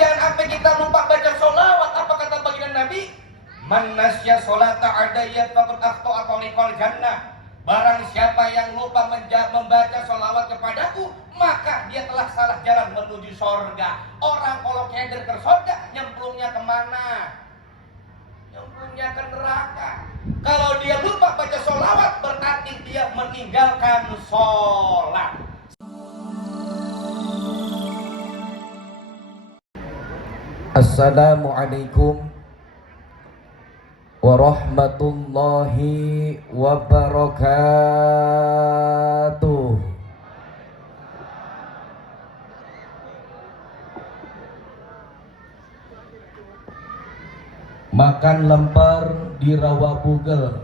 jangan sampai kita lupa baca sholawat. Apa kata baginda Nabi? Man nasya sholata adaiyat faqad akhta'a tariqal jannah. Barang siapa yang lupa membaca sholawat kepadaku, maka dia telah salah jalan menuju sorga. Orang kalau keder ke sorga, nyemplungnya kemana? Nyemplungnya ke neraka. Kalau dia lupa baca sholawat, berarti dia meninggalkan sholat. Assalamualaikum warahmatullahi wabarakatuh. Makan lemper di rawa bugel.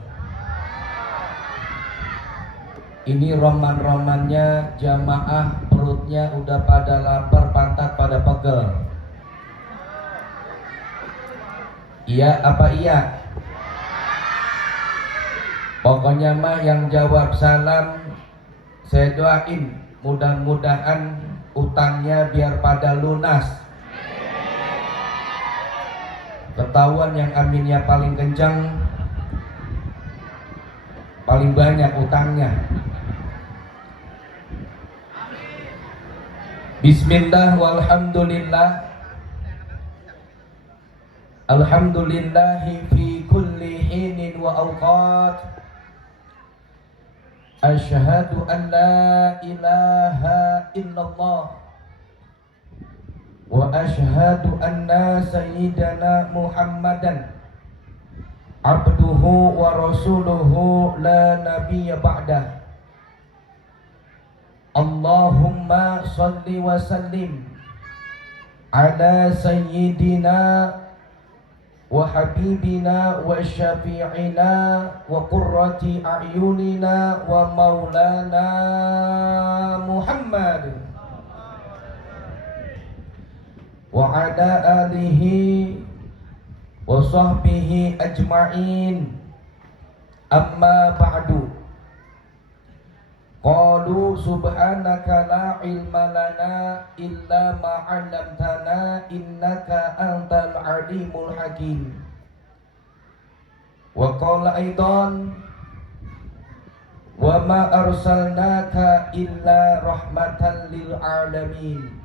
Ini roman-romannya jamaah perutnya udah pada lapar, pantat pada pegel. Iya apa iya? Pokoknya mah yang jawab salam saya doain mudah-mudahan utangnya biar pada lunas. Ketahuan yang aminnya paling kencang, paling banyak utangnya. Bismillah walhamdulillah. Alhamdulillahi fi kulli hinin wa awqat. Asyhadu an la ilaha illallah wa asyhadu anna sayyidana Muhammadan abduhu wa rasuluhu la nabiyya ba'dah. Allahumma salli wa sallim ala sayyidina wa habibina wa syafi'ina wa qurrati a'yunina wa maulana Muhammad wa ala alihi wa sahbihi ajma'in. Amma ba'du. Qalu subhanaka la ilma lana illa ma 'allamtana innaka antal alimul hakim. Wa qala aidan wa ma arsalnaka illa rahmatan lil alamin.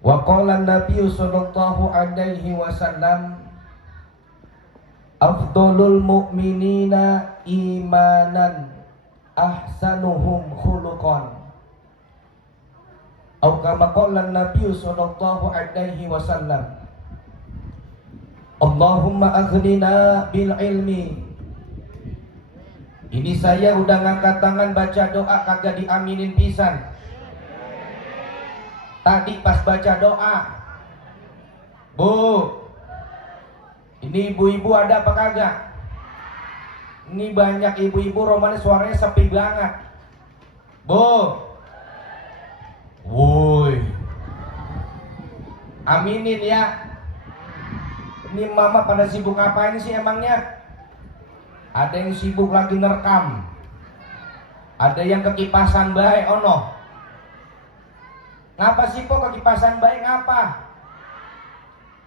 Wa qala an-nabiy sallallahu alaihi wasallam afdhalul mu'minina imanan ahsanuhum khuluqan. Atau kama qala an-nabiy sallallahu alaihi wasallam Allahumma aghnina bil ilmi. Ini saya udah ngangkat tangan baca doa kagak diaminin pisan. Tadi pas baca doa, Bu, ini ibu-ibu ada apa kagak? Ini banyak ibu-ibu romannya suaranya sepi banget. Bu, woi, aminin ya. Ini mama pada sibuk ngapain sih emangnya? Ada yang sibuk lagi ngerekam, ada yang kekipasan baik, ono. Ngapa sih kok kekipasan baik ngapa?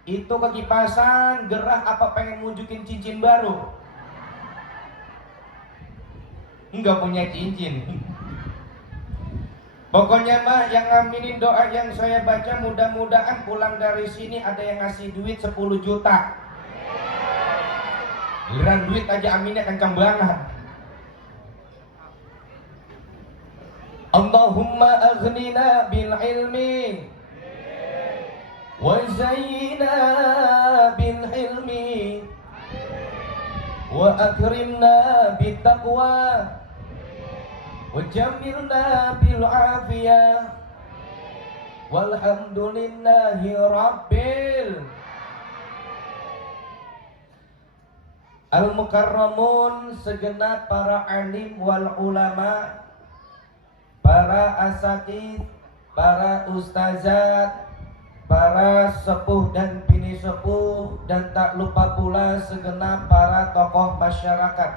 Itu kekipasan gerah apa pengen nunjukin cincin baru? Enggak punya cincin. Pokoknya mah yang ngaminin doa yang saya baca, mudah-mudahan pulang dari sini ada yang ngasih duit 10 juta. Giliran duit aja aminnya kencang banget. Allahumma aghnina bil ilmi wa zayyina bil hilmi wa akrimna bit taqwa wajamilna bil afiyah walhamdulillahi rabbil al-mukarramun. Segenap para alim wal ulama, para asatid, para ustazat, para sepuh dan bini sepuh, dan tak lupa pula segenap para tokoh masyarakat.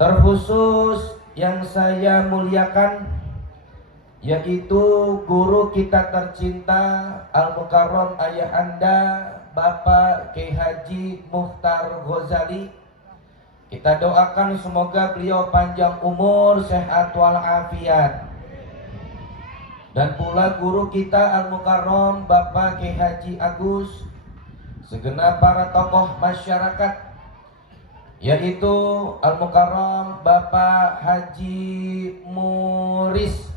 Terkhusus yang saya muliakan, yaitu guru kita tercinta Al-Mukarram ayah anda Bapak Kiai Haji Mukhtar Ghazali. Kita doakan semoga beliau panjang umur, sehat walafiat. Dan pula guru kita Al-Mukarram Bapak Kiai Haji Agus, segenap para tokoh masyarakat, yaitu Al-Mukarram Bapak Haji Muris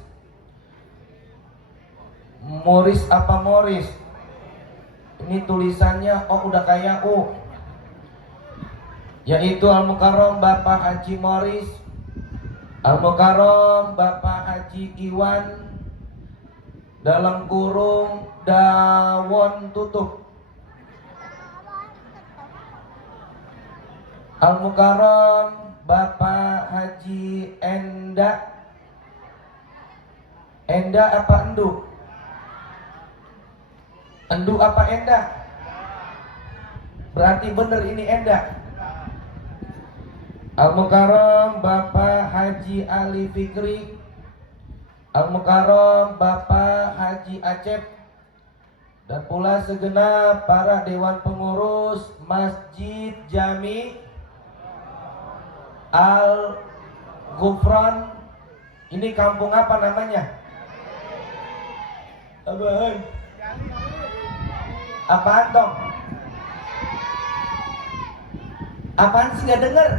apa Moris? Ini tulisannya udah kayak U. Yaitu Al-Mukarram Bapak Haji Moris, Al-Mukarram Bapak Haji Iwan dalam kurung Dawon Tutup, Al-Mukarram Bapak Haji Enda apa Endu? Endu apa Enda? Berarti bener ini Enda. Al-Mukarram Bapak Haji Ali Fikri, Al-Mukarram Bapak Haji Acep, dan pula segenap para dewan pengurus Masjid Jami Al-Ghufran. Ini kampung apa namanya? Apaan? Apaan dong? Apaan sih nggak denger?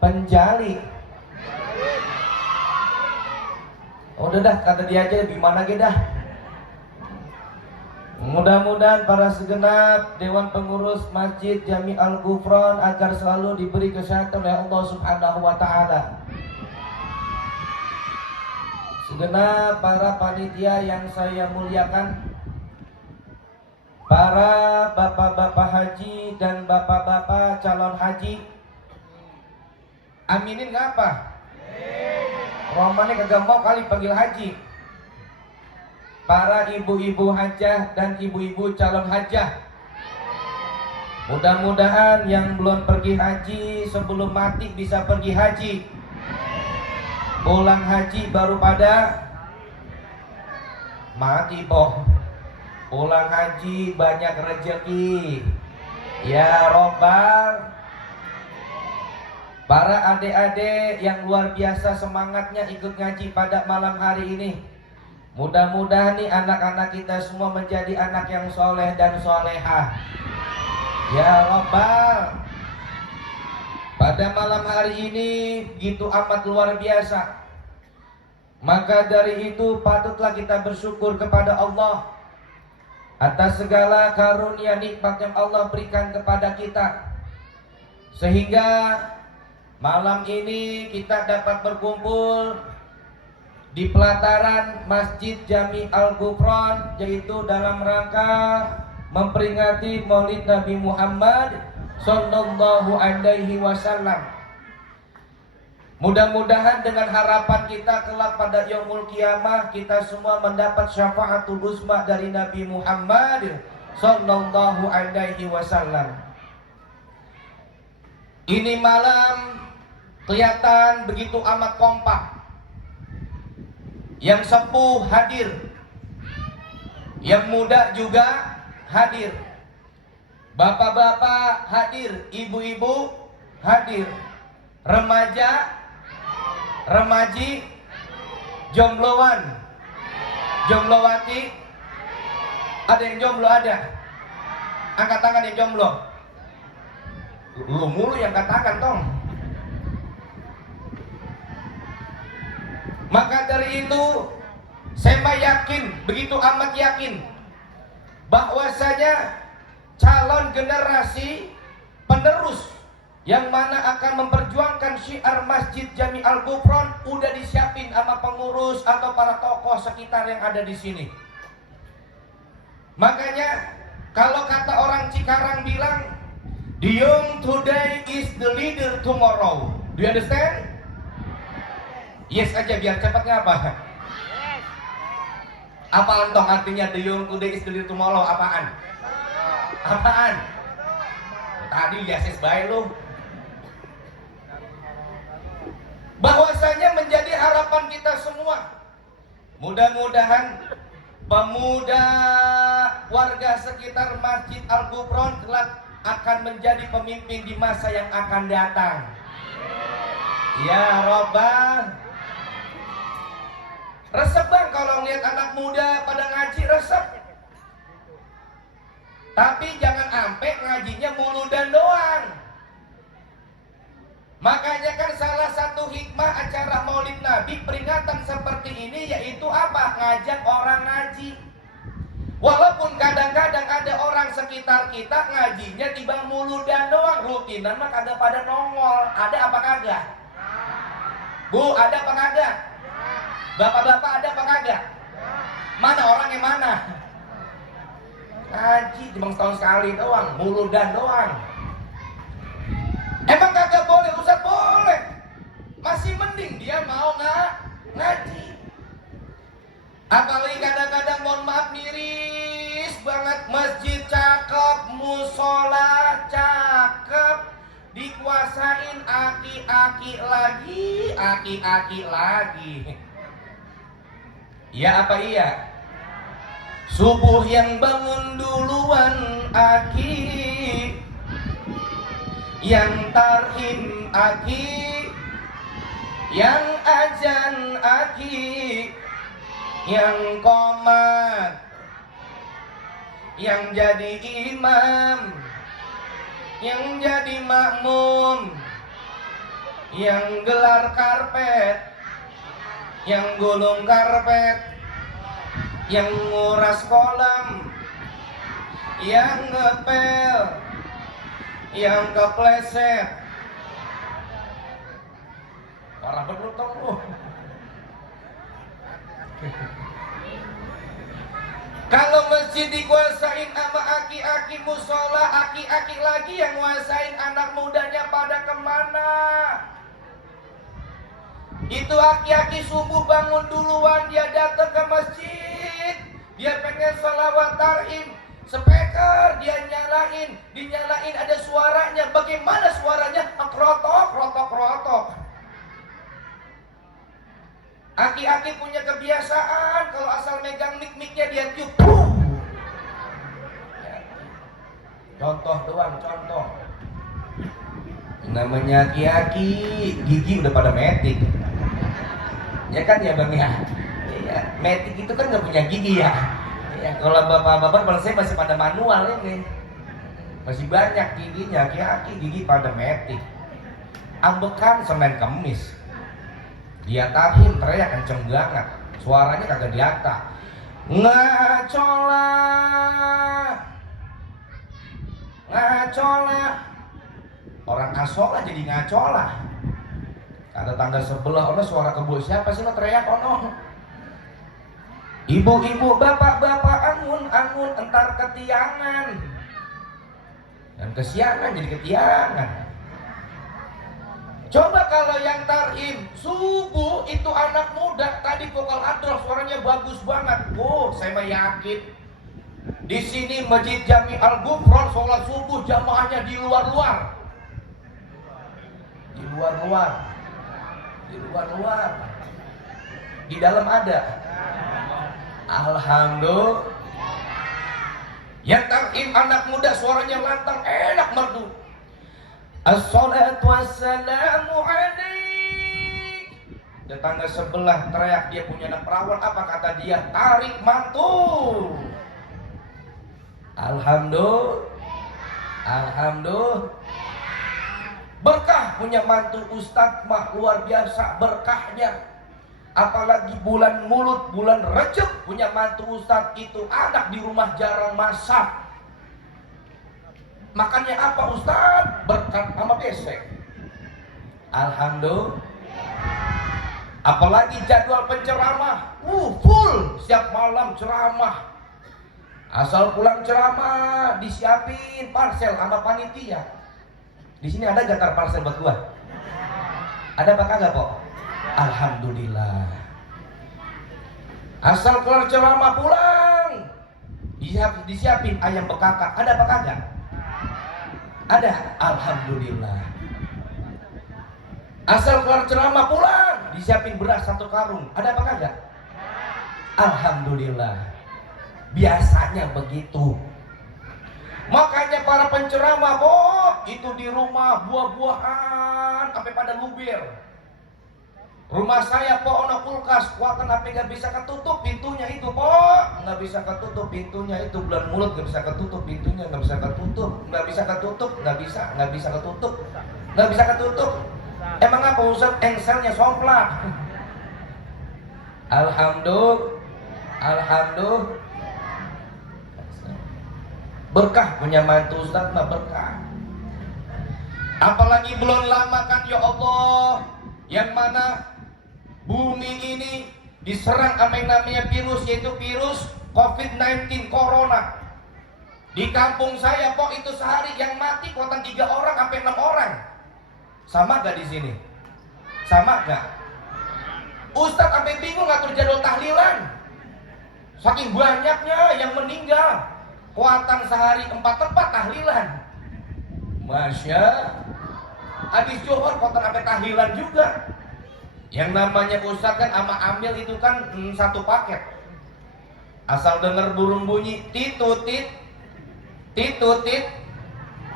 Penjali. Udah dah, kata dia aja gimana gitu dah. Mudah-mudahan para segenap dewan pengurus Masjid Jami Al-Ghufran agar selalu diberi kesehatan oleh Allah Subhanahu wa taala. Segenap para panitia yang saya muliakan, para bapak-bapak haji dan bapak-bapak calon haji, aminin ngapa? Romannya kagak mau kali panggil haji. Para ibu-ibu hajah dan ibu-ibu calon hajah, mudah-mudahan yang belum pergi haji sebelum mati bisa pergi haji. Pulang haji baru pada mati boh. Pulang haji banyak rezeki. Ya Robbal. Para adik-adik yang luar biasa semangatnya ikut ngaji pada malam hari ini, mudah-mudahan nih anak-anak kita semua menjadi anak yang soleh dan solehah. Ya Robbal. Pada malam hari ini gitu amat luar biasa. Maka dari itu patutlah kita bersyukur kepada Allah atas segala karunia nikmat yang Allah berikan kepada kita, sehingga malam ini kita dapat berkumpul di pelataran Masjid Jami Al-Ghufran, yaitu dalam rangka memperingati Maulid Nabi Muhammad Sallallahu Alaihi Wasallam. Mudah-mudahan dengan harapan kita kelak pada yaumul kiamah kita semua mendapat syafaatul uzma dari Nabi Muhammad Sallallahu Alaihi Wasallam. Ini malam kelihatan begitu amat kompak. Yang sepuh hadir, yang muda juga hadir. Bapak-bapak hadir, ibu-ibu hadir, remaja, remaji, jombloan, jomblowati. Ada yang jomblo ada? Angkat tangan yang jomblo. Lu mulu yang angkat tangan tong. Maka dari itu saya yakin, begitu amat yakin bahwasanya calon generasi penerus yang mana akan memperjuangkan syiar Masjid Jami Al-Ghufran udah disiapin sama pengurus atau para tokoh sekitar yang ada di sini. Makanya kalau kata orang Cikarang bilang, the young today is the leader tomorrow. Do you understand? Yes aja biar cepat ngapa? Apaan dong artinya the young today is the leader tomorrow? Apaan? Apaan? Tadi yeses baik lu. Bahwasanya menjadi harapan kita semua. Mudah-mudahan pemuda warga sekitar Masjid Al-Gufron kelak akan menjadi pemimpin di masa yang akan datang. Ya Robbal. Resep bang kalau lihat anak muda pada ngaji, resep. Tapi jangan sampai ngajinya muludan doang. Makanya kan salah satu hikmah acara Maulid Nabi peringatan seperti ini yaitu apa? Ngajak orang ngaji. Walaupun kadang-kadang ada orang sekitar kita ngajinya tiba muludan doang, rutinan mah kagak pada nongol. Ada apa kagak? Bu, ada apa kagak? Bapak-bapak ada apa kagak? Mana orang yang mana? Ngaji cuma setahun sekali doang, muludan doang. Emang kagak boleh? Ustaz boleh. Masih mending dia mau ngaji. Apalagi kadang-kadang mohon maaf miris banget, masjid cakep, musola cakep, dikuasain aki-aki lagi. Ya apa iya? Subuh yang bangun duluan aki, yang tarhim aki, yang ajan aki, yang qomat, yang jadi imam, yang jadi makmum, yang gelar karpet, yang gulung karpet, yang nguras kolam, yang ngepel, yang kepleset. Parah bener tong lu. Kalau masjid dikuasain sama aki-aki musola, aki-aki lagi yang nguasain anak mudanya pada kemana? Itu aki-aki subuh bangun duluan, dia datang ke masjid, dia pengen sholawat tarhim, speaker dia dinyalain ada suaranya. Bagaimana suaranya? Krotok. Aki-aki punya kebiasaan kalau asal megang mic-nya dia tiup. Contoh doang, contoh. Namanya aki-aki, gigi udah pada metik. Ya kan ya bang ya? Ya, metik itu kan nggak punya gigi ya. Ya kalau bapak-bapak kalau saya masih pada manual ini. Masih banyak giginya, aki-aki gigi pada metik. Ambekan semen kemis. Dia tarhim teriak kenceng banget, suaranya kagak diata. Ngacola. Orang asola jadi ngacola. Ada tangga sebelah, ono suara kebo siapa sih lo teriak ono? Ibu-ibu, bapak-bapak, angun, entar ketiangan. Dan kesiangan jadi ketiangan. Coba kalau yang tarhim subuh itu anak muda, tadi vokal adroh suaranya bagus banget. Oh, saya mah yakin di sini Masjid Jami Al-Gufron sholat subuh jamaahnya di luar-luar. Di dalam ada. Alhamdulillah. Yang tarhim anak muda suaranya lantang, enak merdu. Assalatu wassalamu alaik. Tetangga sebelah teriak, dia punya anak perawan, apa kata dia? Tarik mantul. Alhamdulillah. Berkah punya mantu ustadz mah luar biasa berkahnya. Apalagi bulan Mulut, bulan Rejab punya mantu ustadz itu anak di rumah jarang masak. Makannya apa Ustaz? Berkat sama besek. Alhamdulillah. Apalagi jadwal penceramah, full setiap malam ceramah. Asal pulang ceramah disiapin parcel sama panitia. Di sini ada gak parcel buat gua? Ada apa kagak kok? Alhamdulillah. Asal kelar ceramah pulang disiapin ayam bekakak. Ada apa kagak? Ada, alhamdulillah. Asal kelar ceramah pulang disiapin beras 1 karung. Ada apa kagak? Alhamdulillah. Biasanya begitu. Makanya para penceramah, itu di rumah buah-buahan sampai pada luber. Rumah saya ono kulkas, kuatan HP gak bisa ketutup pintunya itu, nggak bisa ketutup pintunya itu, bulan mulut gak bisa ketutup pintunya, nggak bisa ketutup, nggak bisa ketutup, nggak bisa ketutup, nggak bisa ketutup. Emang apa Ustaz? Engselnya somplak. Alhamdulillah. Berkah punya mantu Ustaz mah berkah. Apalagi belum lama kan ya Allah, yang mana bumi ini diserang sama yang namanya virus, yaitu virus COVID-19 Corona. Di kampung saya itu sehari yang mati kuatan 3 orang sampai 6 orang. Sama gak di sini? Sama gak? Ustadz sampai bingung ngatur jadwal tahlilan. Saking banyaknya yang meninggal. Kuatan sehari 4 tempat tahlilan. Masya. Habis Johor kuatan sampai tahlilan juga. Yang namanya Ustadz kan sama Amil itu kan 1 paket. Asal denger burung bunyi titutit,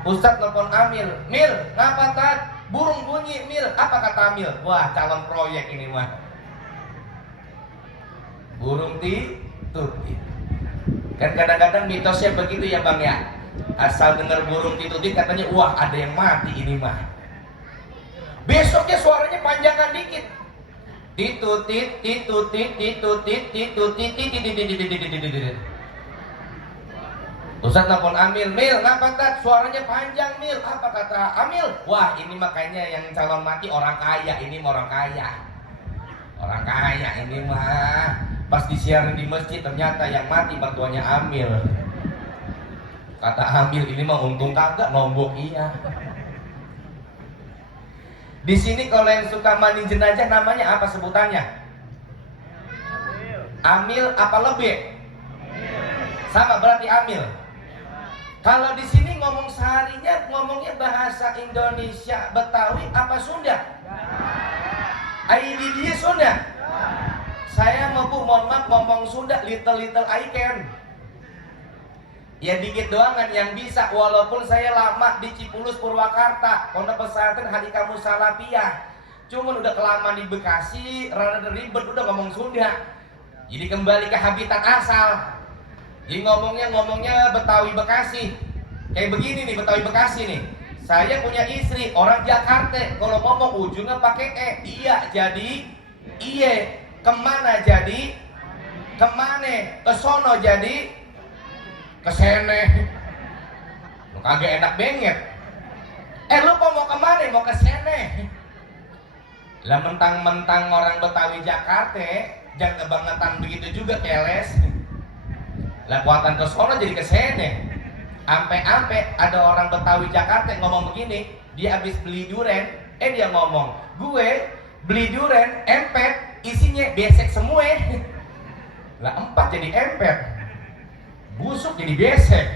Ustadz telepon Amil, Mil, ngapa tat? Burung bunyi, Mil. Apa kata Amil? Wah, calon proyek ini mah. Burung titutit. Kan kadang-kadang mitosnya begitu ya Bang ya. Asal denger burung titutit katanya, wah ada yang mati ini mah. Besoknya suaranya panjangan dikit. Titutit. Ustaz telepon Amil, Mil, ngapa tat? Suaranya panjang, Mil. Apa kata Amil? Wah, ini makanya yang calon mati orang kaya, ini mah orang kaya. Orang kaya ini mah. Pas disiarin di masjid ternyata yang mati mertuanya Amil. Kata Amil, ini mah untung kagak, nombok iya. Di sini kalau yang suka mandi jenazah namanya apa sebutannya? Amil apa lebih? Sama berarti Amil. Kalau di sini ngomong seharinya ngomongnya bahasa Indonesia Betawi apa Sunda? ID dia Sunda. Saya mohon maaf ngomong Sunda little I can. Ya dikit doang kan yang bisa, walaupun saya lama di Cipulus Purwakarta, Pondok Pesantren Hadikah Salafiyah. Cuman udah kelamaan di Bekasi, rada ribet udah ngomong Sunda. Jadi kembali ke habitat asal. Jadi ngomongnya Betawi Bekasi. Kayak begini nih Betawi Bekasi nih. Saya punya istri orang Jakarta, kalau ngomong ujungnya pakai iya jadi iye, kemana jadi kemana, kesono jadi kesene. Lu kagak enak banget. Lu kok mau kemana? Mau kesene. Lah mentang-mentang orang Betawi Jakarta, jangan kebangetan begitu juga keles. Lah kuatan kesono jadi kesene. Ampe-ampe ada orang Betawi Jakarta yang ngomong begini, dia habis beli duren, dia ngomong, gue beli duren, empet, isinya besek semua. Lah 4 jadi empet, busuk jadi besek.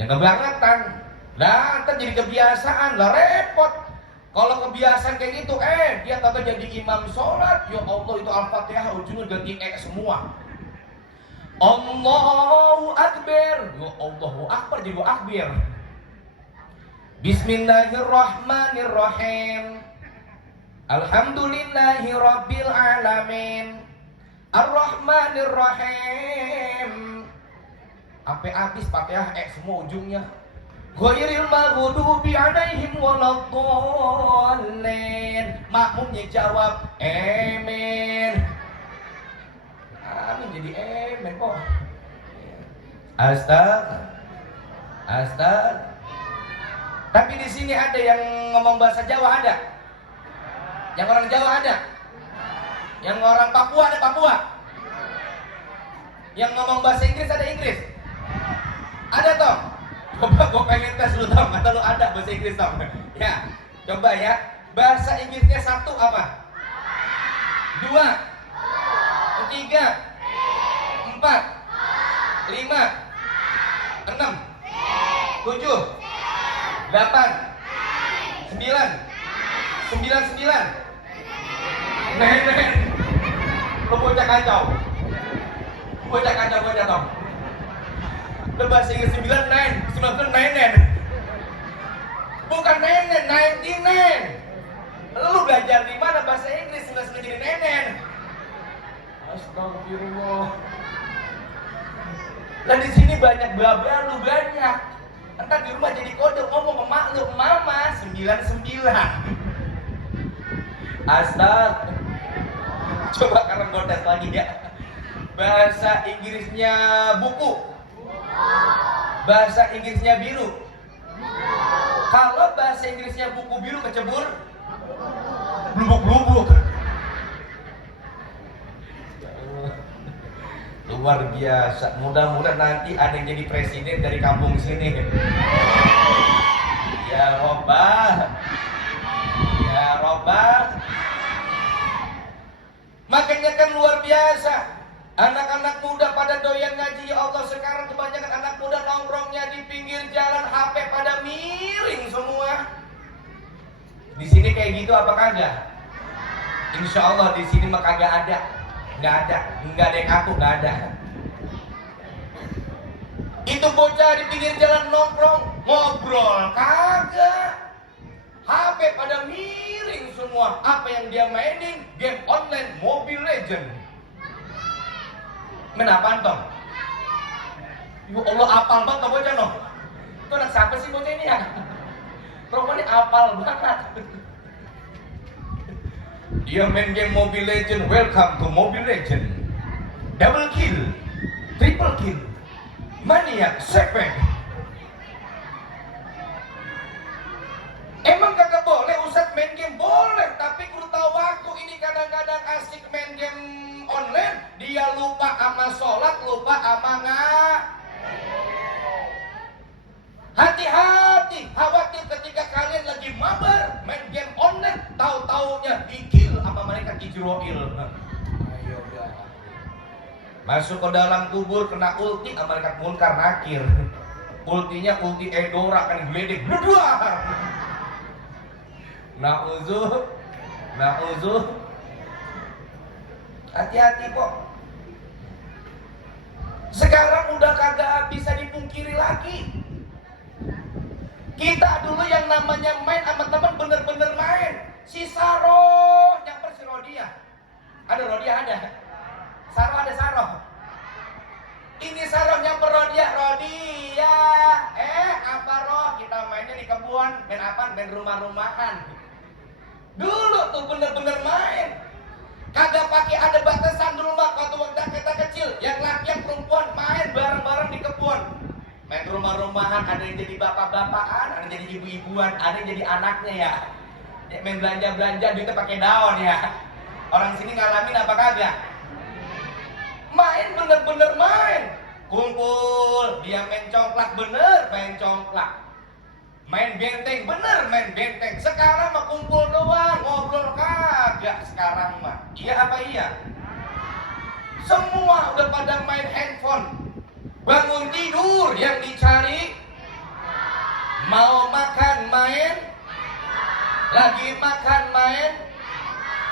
Jangan kebangetan. Lah ntar jadi kebiasaan, lah repot. Kalau kebiasaan kayak gitu, dia kata jadi imam sholat, ya Allah itu Al-Fatihah ujungnya ganti semua. Allahu Akbar, ya Allahu Akbar jadi akbar. Bismillahirrahmanirrahim. Alhamdulillahi Rabbil Alamin. Ar-Rahmanirrahim. Sampai habis Fatihah semua ujungnya. Ghairil maghdubi alaihim waladdallin. Makmumnya jawab amin. Amin jadi amin kok. Astag. Tapi di sini ada yang ngomong bahasa Jawa ada? Yang orang Jawa ada? Yang orang Papua ada Papua? Yang ngomong bahasa Inggris ada Inggris? Ada toh? Coba gue pengen tes lu tau, kata lu ada bahasa Inggris toh? Ya, coba ya. Bahasa Inggrisnya 1 apa? 2 3 4 5 6 7 8 9 99 10 Nenen. Lu bocah kacau. Bocah kacau bocah tong. Lu bahasa Inggris 9 nenen. Bukan nenen, 99. Lu belajar di mana bahasa Inggris 99 jadi nenen? Astagfirullah. Lah di sini banyak bla-bla lu banyak. Entar di rumah jadi kode ngomong ke mak lu, mama 99. Astag. Coba karena godas lagi ya. Bahasa Inggrisnya buku. Bahasa Inggrisnya biru. Kalau bahasa Inggrisnya buku biru kecebur blubuk-blubuk. Luar biasa. Mudah-mudahan nanti ada yang jadi presiden dari kampung sini. Ya Robbah. Ya Robbah. Makanya kan luar biasa. Anak-anak muda pada doyan ngaji. Ya Allah, sekarang kebanyakan anak muda nongkrongnya di pinggir jalan, HP pada miring semua. Di sini kayak gitu apa kagak? Insya Allah di sini mah kagak ada. Nggak ada yang ngaku, nggak ada. Itu bocah di pinggir jalan nongkrong, ngobrol kagak. HP pada miring semua. Apa yang dia mainin? Game online Mobile Legend. Main apaan tong? Ya Allah, apal banget tong bocah no. Itu anak siapa sih bocah ini ya? Rupanya apal banget. Dia main game Mobile Legend. Welcome to Mobile Legend. Double kill, triple kill, maniac, sepek. Emang kagak boleh Ustadz main game? Boleh, tapi kudu tahu waktu. Ini kadang-kadang asik main game online, dia lupa sama sholat, lupa sama Hati-hati, khawatir ketika kalian lagi mabar main game online, tahu-taunya dikill sama malaikat Ijroil. Masuk ke dalam kubur kena ulti sama malaikat Munkar Nakir. Ultinya ulti Edora kan geledek berdua. Na'uzuh. Hati-hati kok. Sekarang udah kagak bisa dipungkiri lagi. Kita dulu yang namanya main sama teman bener-bener main. Si Saro nyamper si Rodia. Ada Rodia ada. Saro ada Saro. Ini Saro nyamper Rodia. Apa roh? Kita mainnya di kebun. Main apa? Main rumah-rumahan. Dulu tuh bener-bener main. Kagak pakai ada batasan dulu mah. Waktu kita kecil, yang laki yang perempuan main bareng-bareng di kebun. Main rumah-rumahan, ada yang jadi bapak-bapakan, ada yang jadi ibu-ibuan, ada yang jadi anaknya ya. Main belanja-belanja duitnya pakai daun ya. Orang sini ngalamin apa kagak? Main bener-bener main. Kumpul, dia main congklak bener, main congklak. Main benteng bener, main benteng. Sekarang mah kumpul doang, ngobrol kagak sekarang mah. Iya apa iya? Semua udah pada main handphone. Bangun tidur yang dicari, mau makan main, lagi makan main,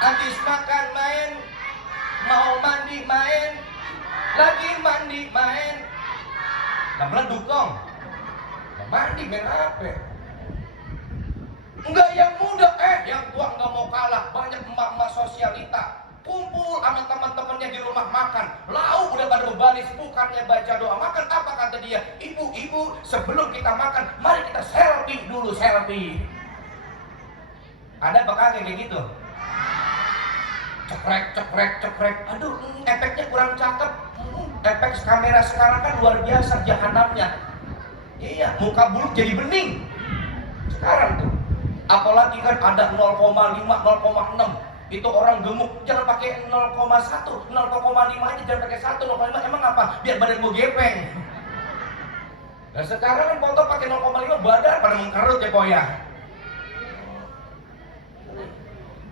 habis makan main, mau mandi main, lagi mandi main. Nah meleduk dong. Mandi main apa? Enggak yang muda, yang tua enggak mau kalah. Banyak emak-emak sosialita kumpul sama teman-temannya di rumah makan. Lauk udah pada berbaris, bukannya baca doa makan. Apa kata dia? Ibu-ibu, sebelum kita makan, mari kita selfie dulu, selfie. Ada apa kagak kayak gitu? Cekrek. Aduh, efeknya kurang cakep. Efek kamera sekarang kan luar biasa jahanamnya. Iya, muka buluk jadi bening. Sekarang tuh. Apalagi kan ada 0,5, 0,6. Itu orang gemuk, jangan pakai 0,1, 0,5 aja, jangan pakai 1, 0,5. Emang apa? Biar badan gue gepeng. Nah sekarang kan foto pakai 0,5 badan pada mengkerut ya poya.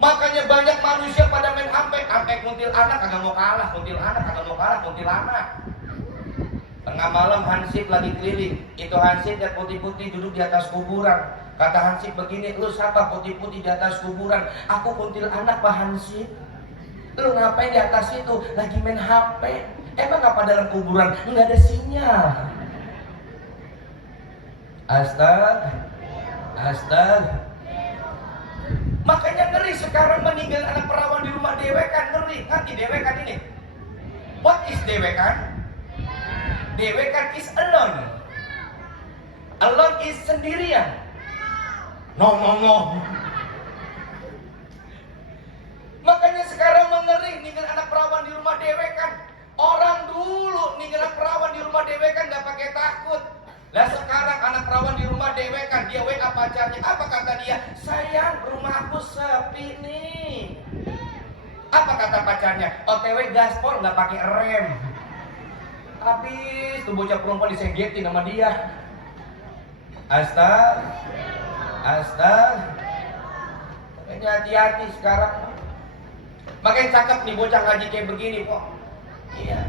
Makanya banyak manusia pada main HP kuntilanak kagak mau kalah, kuntilanak. Tengah malam Hansip lagi keliling, itu Hansip dan putih-putih duduk di atas kuburan. Kata Hansip begini, lu siapa putih-putih di atas kuburan? Aku kuntilanak Pak Hansip. Lu ngapain di atas itu? Lagi main HP. Emang apa dalam kuburan? Nggak ada sinyal. Astaga. Makanya ngeri sekarang meninggal anak perawan di rumah dewekan, ngeri. Ngerti dewekan ini? What is dewekan? Dewekan is alone. Alone is sendirian. No. Makanya sekarang mengeri ninggal anak perawan di rumah dewekan. Orang dulu ninggal anak perawan di rumah dewekan gak pakai takut. Lah sekarang anak perawan di rumah dewekan, dia WA pacarnya. Apa kata dia? Sayang, rumah aku sepi nih. Apa kata pacarnya? OTW gaspol gak pakai rem. Habis tuh bocah perempuan disenggetin sama dia. Astaga. Makanya hati-hati sekarang. Makanya cakep nih bocah ngaji kayak begini kok. Iya.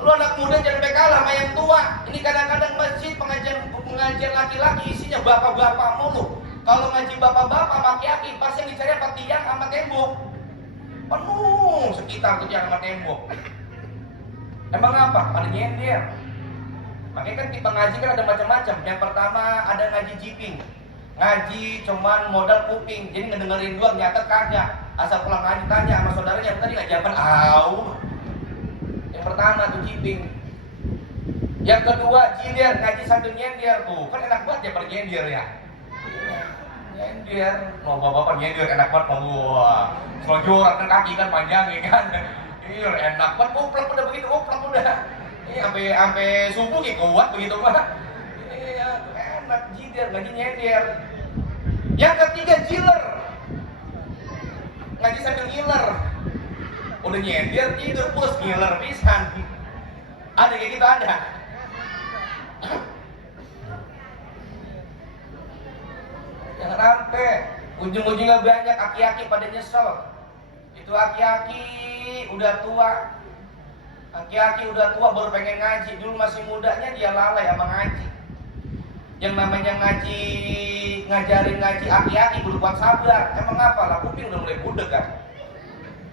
Lu anak muda jangan sampai kalah sama yang tua. Ini kadang-kadang masjid pengajian laki-laki isinya bapak-bapak mulu. Kalau ngaji bapak-bapak laki-laki pasti yang dicari apa tiang sama tembok. Penuh sekitar tuh tiang sama tembok. Emang apa? Pada nyender. Makanya kan tipe ngaji kan ada macam-macam. Yang pertama ada ngaji jiping. Ngaji cuman modal kuping. Jadi ngedengerin doang, nyatet kagak. Asal pulang ngaji tanya sama saudaranya, tadi ngaji apa? Yang pertama tuh jiping. Yang kedua jilir, ngaji sambil nyender tuh. Kan enak banget ya bernyender ya. Nyender. Mau bapak nyender enak banget mau. Selonjoran kan kaki kan panjang ya kan. Iya enak banget, uplek udah begitu, uplek udah. Ini sampai subuh kayak kuat begitu mah. Iya, enak jider, ngaji nyender. Yang ketiga jiler. Ngaji sambil ngiler. Udah nyender tidur bos ngiler pisan. Ada kayak gitu ada. Jangan sampai ujung-ujungnya banyak aki-aki pada nyesel. Itu aki-aki udah tua. Aki-aki udah tua baru pengen ngaji. Dulu masih mudanya dia lalai sama ngaji. Yang namanya ngajarin ngaji aki-aki kudu kuat sabar. Emang apa lah, kuping udah mulai budek kan.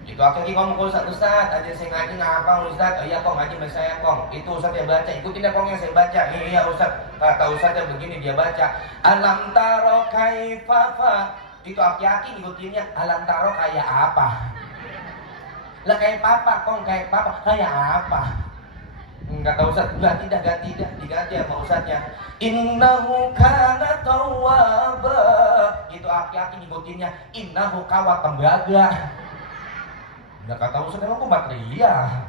Itu aki-aki ngomong ke Ustaz, aja saya ngaji ngapa Ustaz? Oh iya kong ngaji sama saya kong. Itu Ustaz ya baca, ikutin ya kong yang saya baca. Iya Ustaz, kata Ustaz ya begini dia baca. Alam taro kaifafa. Itu aki-aki ngikutinnya alam taro kayak apa? Lah kayak papa, kong kayak papa, kayak apa? Enggak tahu Ustaz, enggak tidak, diganti sama Ustaznya. Innahu kana tawwaba. Itu aki-aki ngikutinnya innahu kawa tembaga. Enggak kata Ustaz emang kok batria.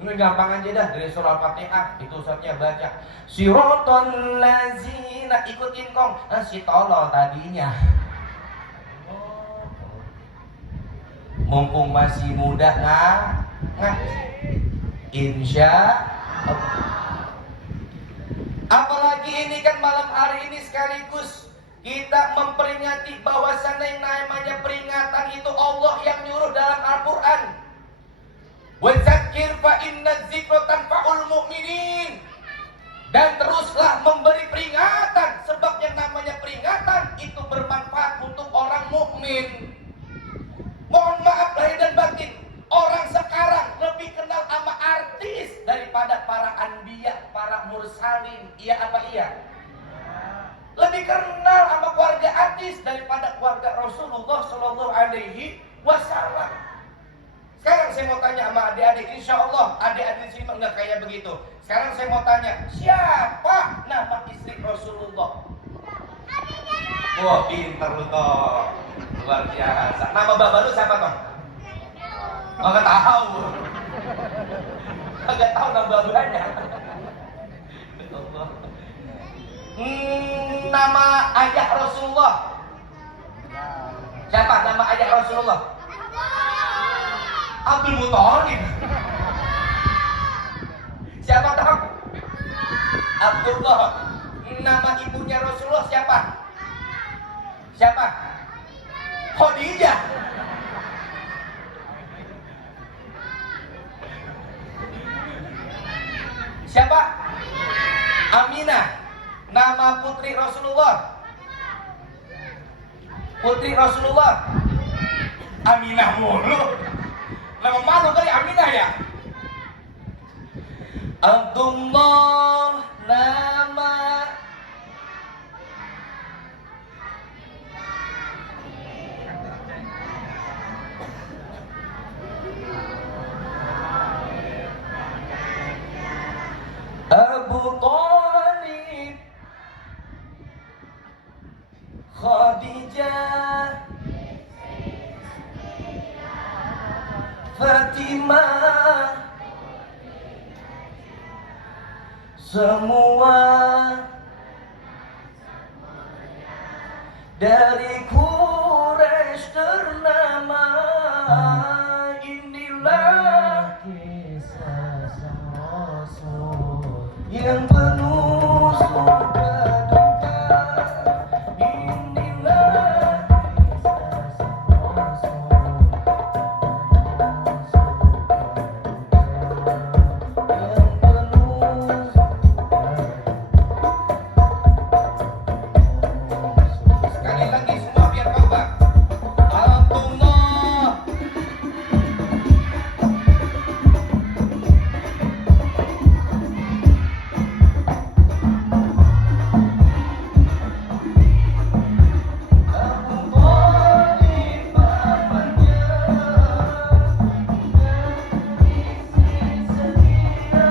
Ini gampang aja dah dari surah Al-Fatihah itu Ustaznya baca. Siratal ladzina ikutin kong, si tolol tadinya. Mumpung masih muda ngaji. Insya Allah. Apalagi ini kan malam hari ini sekaligus kita memperingati bahwasannya yang namanya peringatan itu Allah yang nyuruh dalam Al-Quran. Wa dzakir fa inna dzikra tanfa'ul mu'minin. Dan teruslah memberi peringatan sebab yang namanya peringatan itu bermanfaat untuk orang mukmin. Mohon maaf lahir dan batin, orang sekarang lebih kenal sama artis daripada para anbiya, para mursalin. Iya apa iya? Lebih kenal sama keluarga artis daripada keluarga Rasulullah Shallallahu Alaihi Wasallam. Sekarang saya mau tanya sama adik-adik, insya Allah adik-adik sini nggak kayak begitu. Sekarang saya mau tanya, siapa nama istri Rasulullah? Wah pinter lu toh, luar biasa. Nama bapak lu siapa toh? Nggak tahu. Nggak tahu nama babanya. Nama ayah Rasulullah. Siapa nama ayah Rasulullah? Abdul Muthalib. Siapa tahu? Abdullah. Nama ibunya Rasulullah siapa? Siapa? Khadijah. Siapa? Aminah. Nama putri Rasulullah. Putri Rasulullah. Aminah mulu. Memang malu kali Aminah ya. Abdullah nama Abu Thalib, Khadijah, Fatimah, semua dari Quraisy ternama. Inilah kisah sang Rasul yang penuh suka duka. Inilah kisah sang Rasul yang penuh Sekali lagi semua biar kompak. Abdullah, Abu Thalib pamannya, istri setia,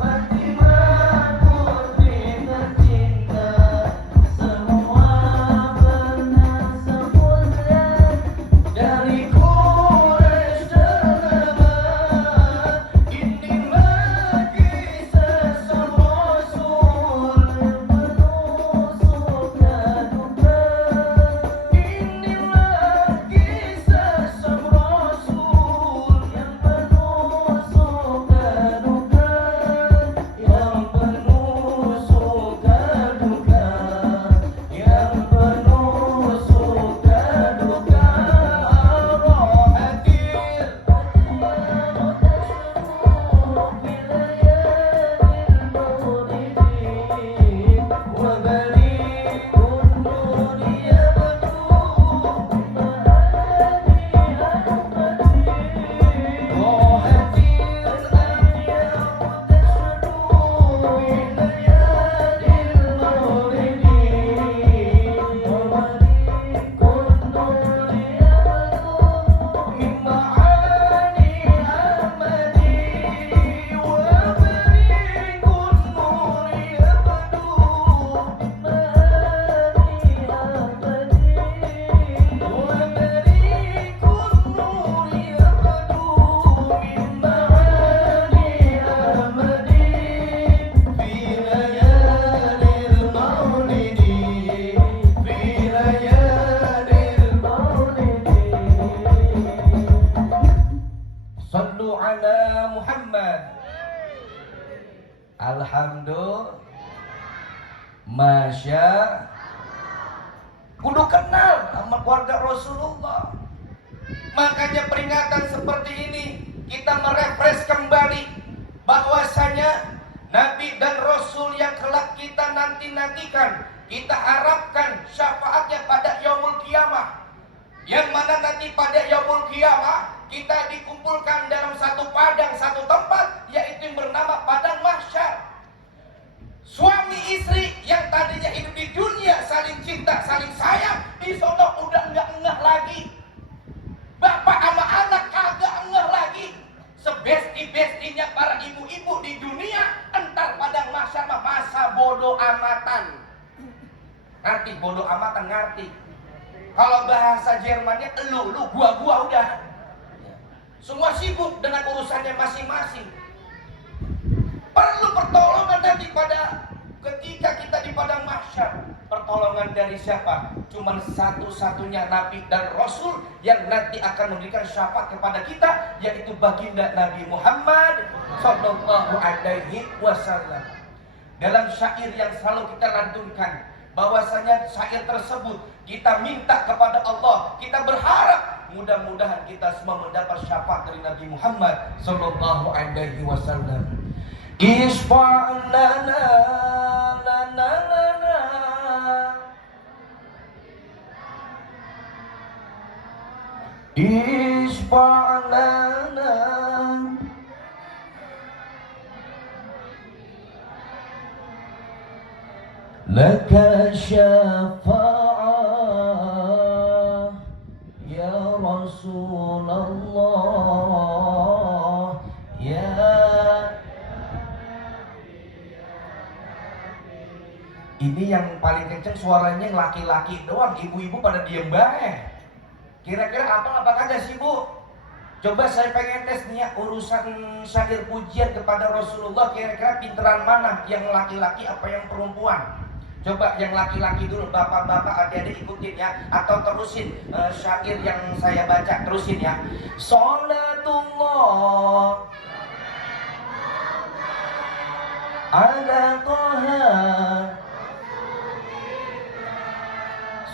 Fatimah putri tercinta, semua bernasab mulia dari Quraisy ternama. Inilah kisah sang Rasul yang penuh suka duka. Inilah kisah sang Rasul yang penuh suka duka, yang penuh suka duka, yang penuh suka duka. Sallu ala Muhammad. Alhamdulillah. Masya. Kudu kenal sama keluarga Rasulullah. makanya peringatan seperti ini kita merefresh kembali bahwasanya Nabi dan Rasul yang kelak kita nantikan, kita harapkan syafaatnya pada yaumul kiamah. Yang mana nanti pada yaumul kiamah kita dikumpulkan dalam satu padang, satu tempat, yaitu yang bernama padang mahsyar. Suami istri yang tadinya hidup di dunia saling cinta, saling sayang, di sono udah enggak ngeh lagi. Bapak sama anak kagak ngeh lagi. Sebesti-bestinya para ibu-ibu di dunia, entar padang mahsyar mah masa bodoh amatan. Ngerti bodoh amatan, ngerti. Kalau bahasa Jermannya lu, gua udah. Semua sibuk dengan urusannya masing-masing. Perlu pertolongan nanti pada ketika kita di padang mahsyar. Pertolongan dari siapa? Cuman satu-satunya Nabi dan Rasul yang nanti akan memberikan syafaat kepada kita, yaitu baginda Nabi Muhammad Sallallahu Alaihi Wasallam. Dalam syair yang selalu kita lantunkan, bahwasanya syair tersebut kita minta kepada Allah, kita berharap mudah-mudahan kita semua mendapat syafaat dari Nabi Muhammad Sallallahu Alaihi Wasallam. Isfa' lana lana lana Isfa' اشفع لنا لك الشفاعة يا رسول الله يا. Ini yang paling kenceng suaranya yang laki-laki doang, ibu-ibu pada diem bae. Kira-kira apa kagak sih Bu? Coba saya pengen tes nih ya, urusan syair pujian kepada Rasulullah, kira-kira pinteran mana, yang laki-laki apa yang perempuan? Coba yang laki-laki dulu, bapak-bapak, adik-adik ikutin ya, atau terusin syair yang saya baca, terusin ya. Salatullah ala Taha,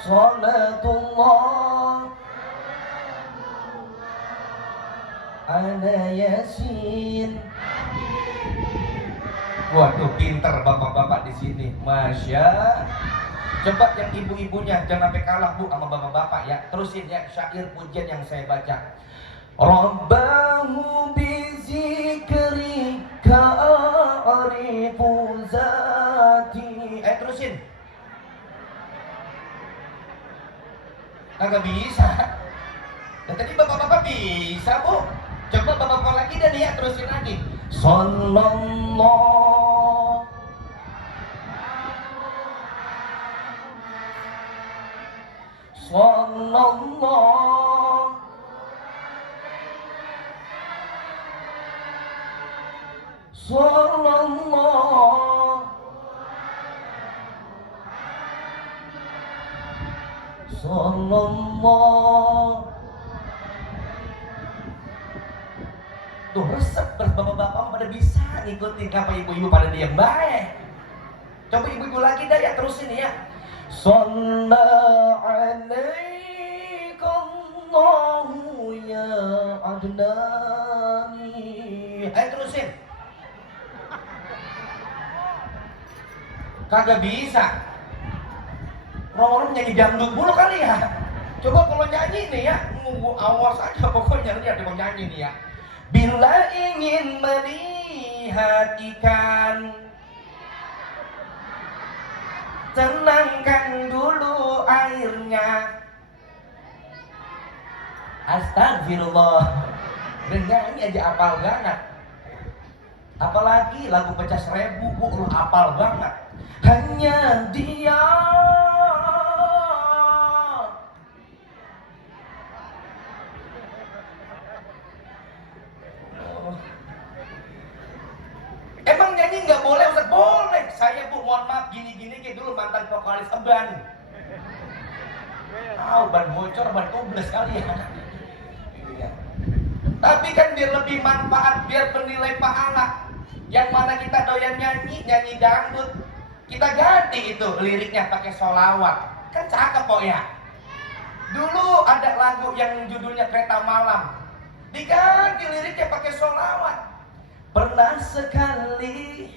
salatullah ala Yasin. Waduh, pinter bapak-bapak di sini, masya. Coba yang ibu-ibunya jangan sampai kalah Bu sama bapak-bapak ya. Terusin ya syair pujian yang saya baca. Rabbahu bizikrika arifu zati. Terusin. Kagak bisa. Dan tadi bapak-bapak bisa Bu. Coba bapak-bapak lagi dan ya terusin lagi. Sallallahu Sallallahu Sallallahu Sallallahu. Tuh resep bapak-bapak pada bisa ngikutin, apa ibu-ibu pada diam baik. Coba ibu-ibu lagi dah ya, terusin ya. Shalla alaika Allahu ya Adnani. Terusin. Kagak bisa. Orang-orang nyanyi dangdut mulu kali ya. Coba kalau nyanyi nih ya, awas aja pokoknya lihat dia mau nyanyi nih ya. Bila ingin melihat ikan, tenangkan dulu airnya. Astagfirullah. Nyanyi aja apal banget. Apalagi lagu pecah 1000 Bu, lu apal banget. Hanya dia. Emang nyanyi nggak boleh Ustaz? Boleh. Saya Bu, mohon maaf, gini-gini kayak dulu mantan vokalis Eban. Ban bocor, ban tubles kali ya. Tapi kan biar lebih manfaat, biar bernilai pahala. Yang mana kita doyan nyanyi dangdut, kita ganti itu liriknya pakai sholawat. Kan cakep kok ya. Dulu ada lagu yang judulnya Kereta Malam, diganti liriknya pakai sholawat. Pernah sekali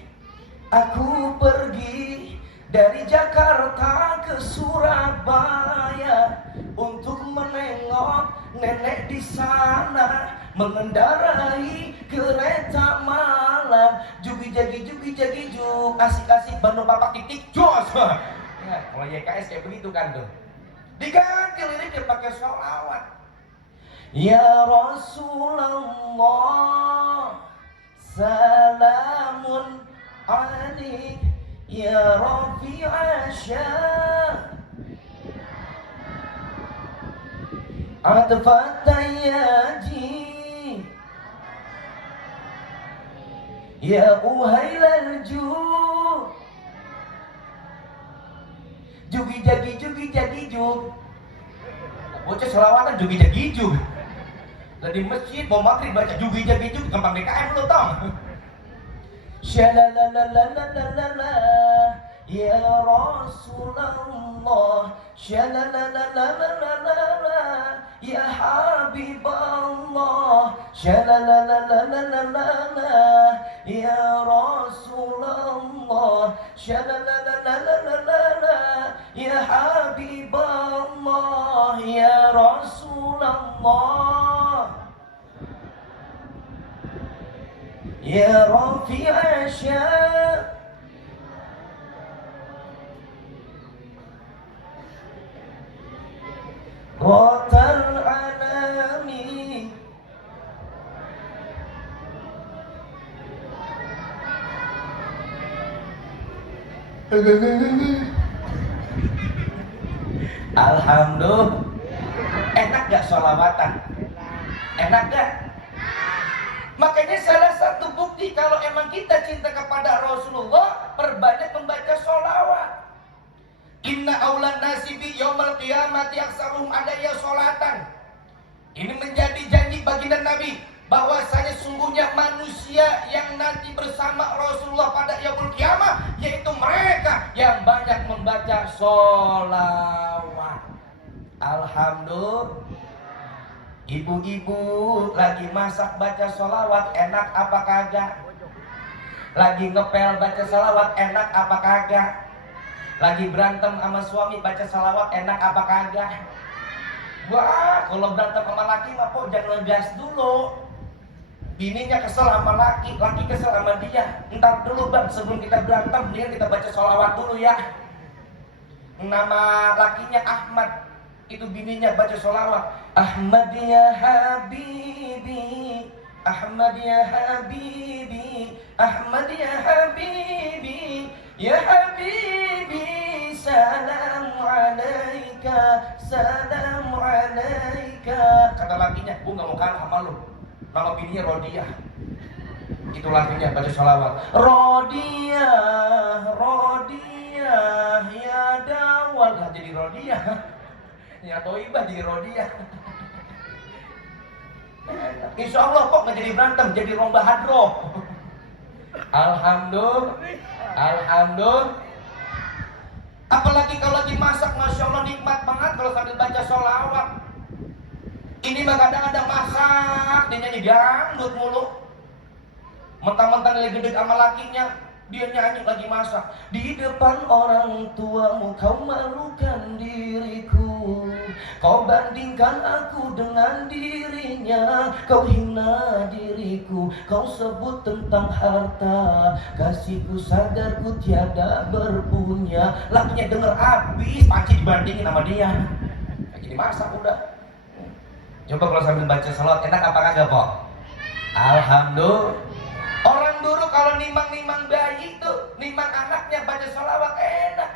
aku pergi dari Jakarta ke Surabaya untuk menengok nenek di sana, mengendarai kereta malam. Jugi jagi juk, asik-asik Bandung Bapak titik jos. Ya, kalau YKS kayak begitu kan tuh. Diganti liriknya pakai sholawat. Ya Rasulullah, salamun alaik ya Rafi'a syah atfat tayaji ya uhailal jugi jagi jug. Bocah selawatan jugi jagi jug. Lah di masjid mau maghrib baca jugi jagi jug, gampang DKM lu tau. Shalalalalalalalala ya Rasulullah, shalalalalala ya Habiballah, shalalalalala ya Rasulullah, shalalalalala ya Habiballah ya Rasulullah. Ya Rafi'a Syah Rotal Alami. Alhamdulillah. Enak gak sholawatan? Enak gak? Makanya salah satu bukti kalau emang kita cinta kepada Rasulullah, perbanyak membaca sholawat. Inna aulan nasibi yaumal qiyamati aksaruhum adaya sholatan. Ini menjadi janji baginda Nabi, bahwasanya sungguhnya manusia yang nanti bersama Rasulullah pada yaumul kiamah, yaitu mereka yang banyak membaca sholawat. Alhamdulillah. Ibu-ibu lagi masak baca sholawat, enak apa kagak? Lagi ngepel baca sholawat, enak apa kagak? Lagi berantem sama suami baca sholawat, enak apa kagak? Wah, kalau berantem sama laki mah kok jangan ngegas dulu. Bininya kesel sama laki kesel sama dia. Entar dulu bang, sebelum kita berantem, mendingan kita baca sholawat dulu ya. Nama lakinya Ahmad, itu bininya baca sholawat. Ahmad ya habibi, Ahmad ya habibi, Ahmad ya habibi, ya habibi, salam alaika, salam alaika. Kata lakinya, gua gak mau kalah sama lu. Nama bininya Rodiyah. Itu lakinya baca sholawat. Rodiyah, Rodiyah, ya dawal. Gak jadi Rodiyah, ya Toibah jadi Rodiyah. Insya Allah kok gak jadi berantem, jadi lomba hadroh. Alhamdulillah, alhamdulillah. Apalagi kalau lagi masak, masya Allah nikmat banget kalau sambil baca sholawat. Ini mah kadang-kadang masak, dia nyanyi dangdut mulu. Mentang-mentang lagi gede sama lakinya, dia nyanyi lagi masak. Di depan orang tuamu kau malukan diriku, kau bandingkan aku dengan dirinya, kau hina diriku, kau sebut tentang harta, kasihku sadarku tiada berpunya. Lakinya denger habis, panci dibandingin sama dia. Jadi masak udah. Coba kalau sambil baca salawat, enak apa kagak kok? Alhamdulillah. Orang dulu kalau nimang-nimang bayi itu, nimang anaknya baca sholawat enak.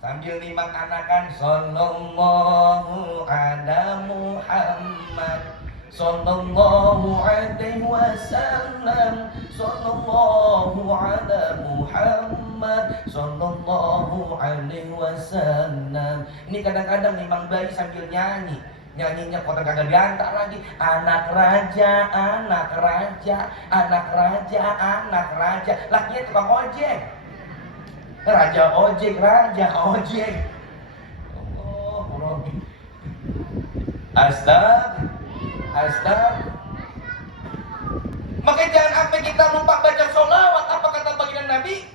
Sambil nimang anakan, sallallahu ala Muhammad, sallallahu alaihi wasallam, sallallahu ala Muhammad, sallallahu alaihi wasallam. Ini kadang-kadang nimang bayi sambil nyanyi. Nyanyinya kota kagak diantar lagi. Anak raja, anak raja, anak raja, anak raja. Lakinya tukang ojek. Raja ojek, raja ojek. Allah, astag, astag. Maka jangan sampai kita lupa baca sholawat. Apa kata baginda Nabi?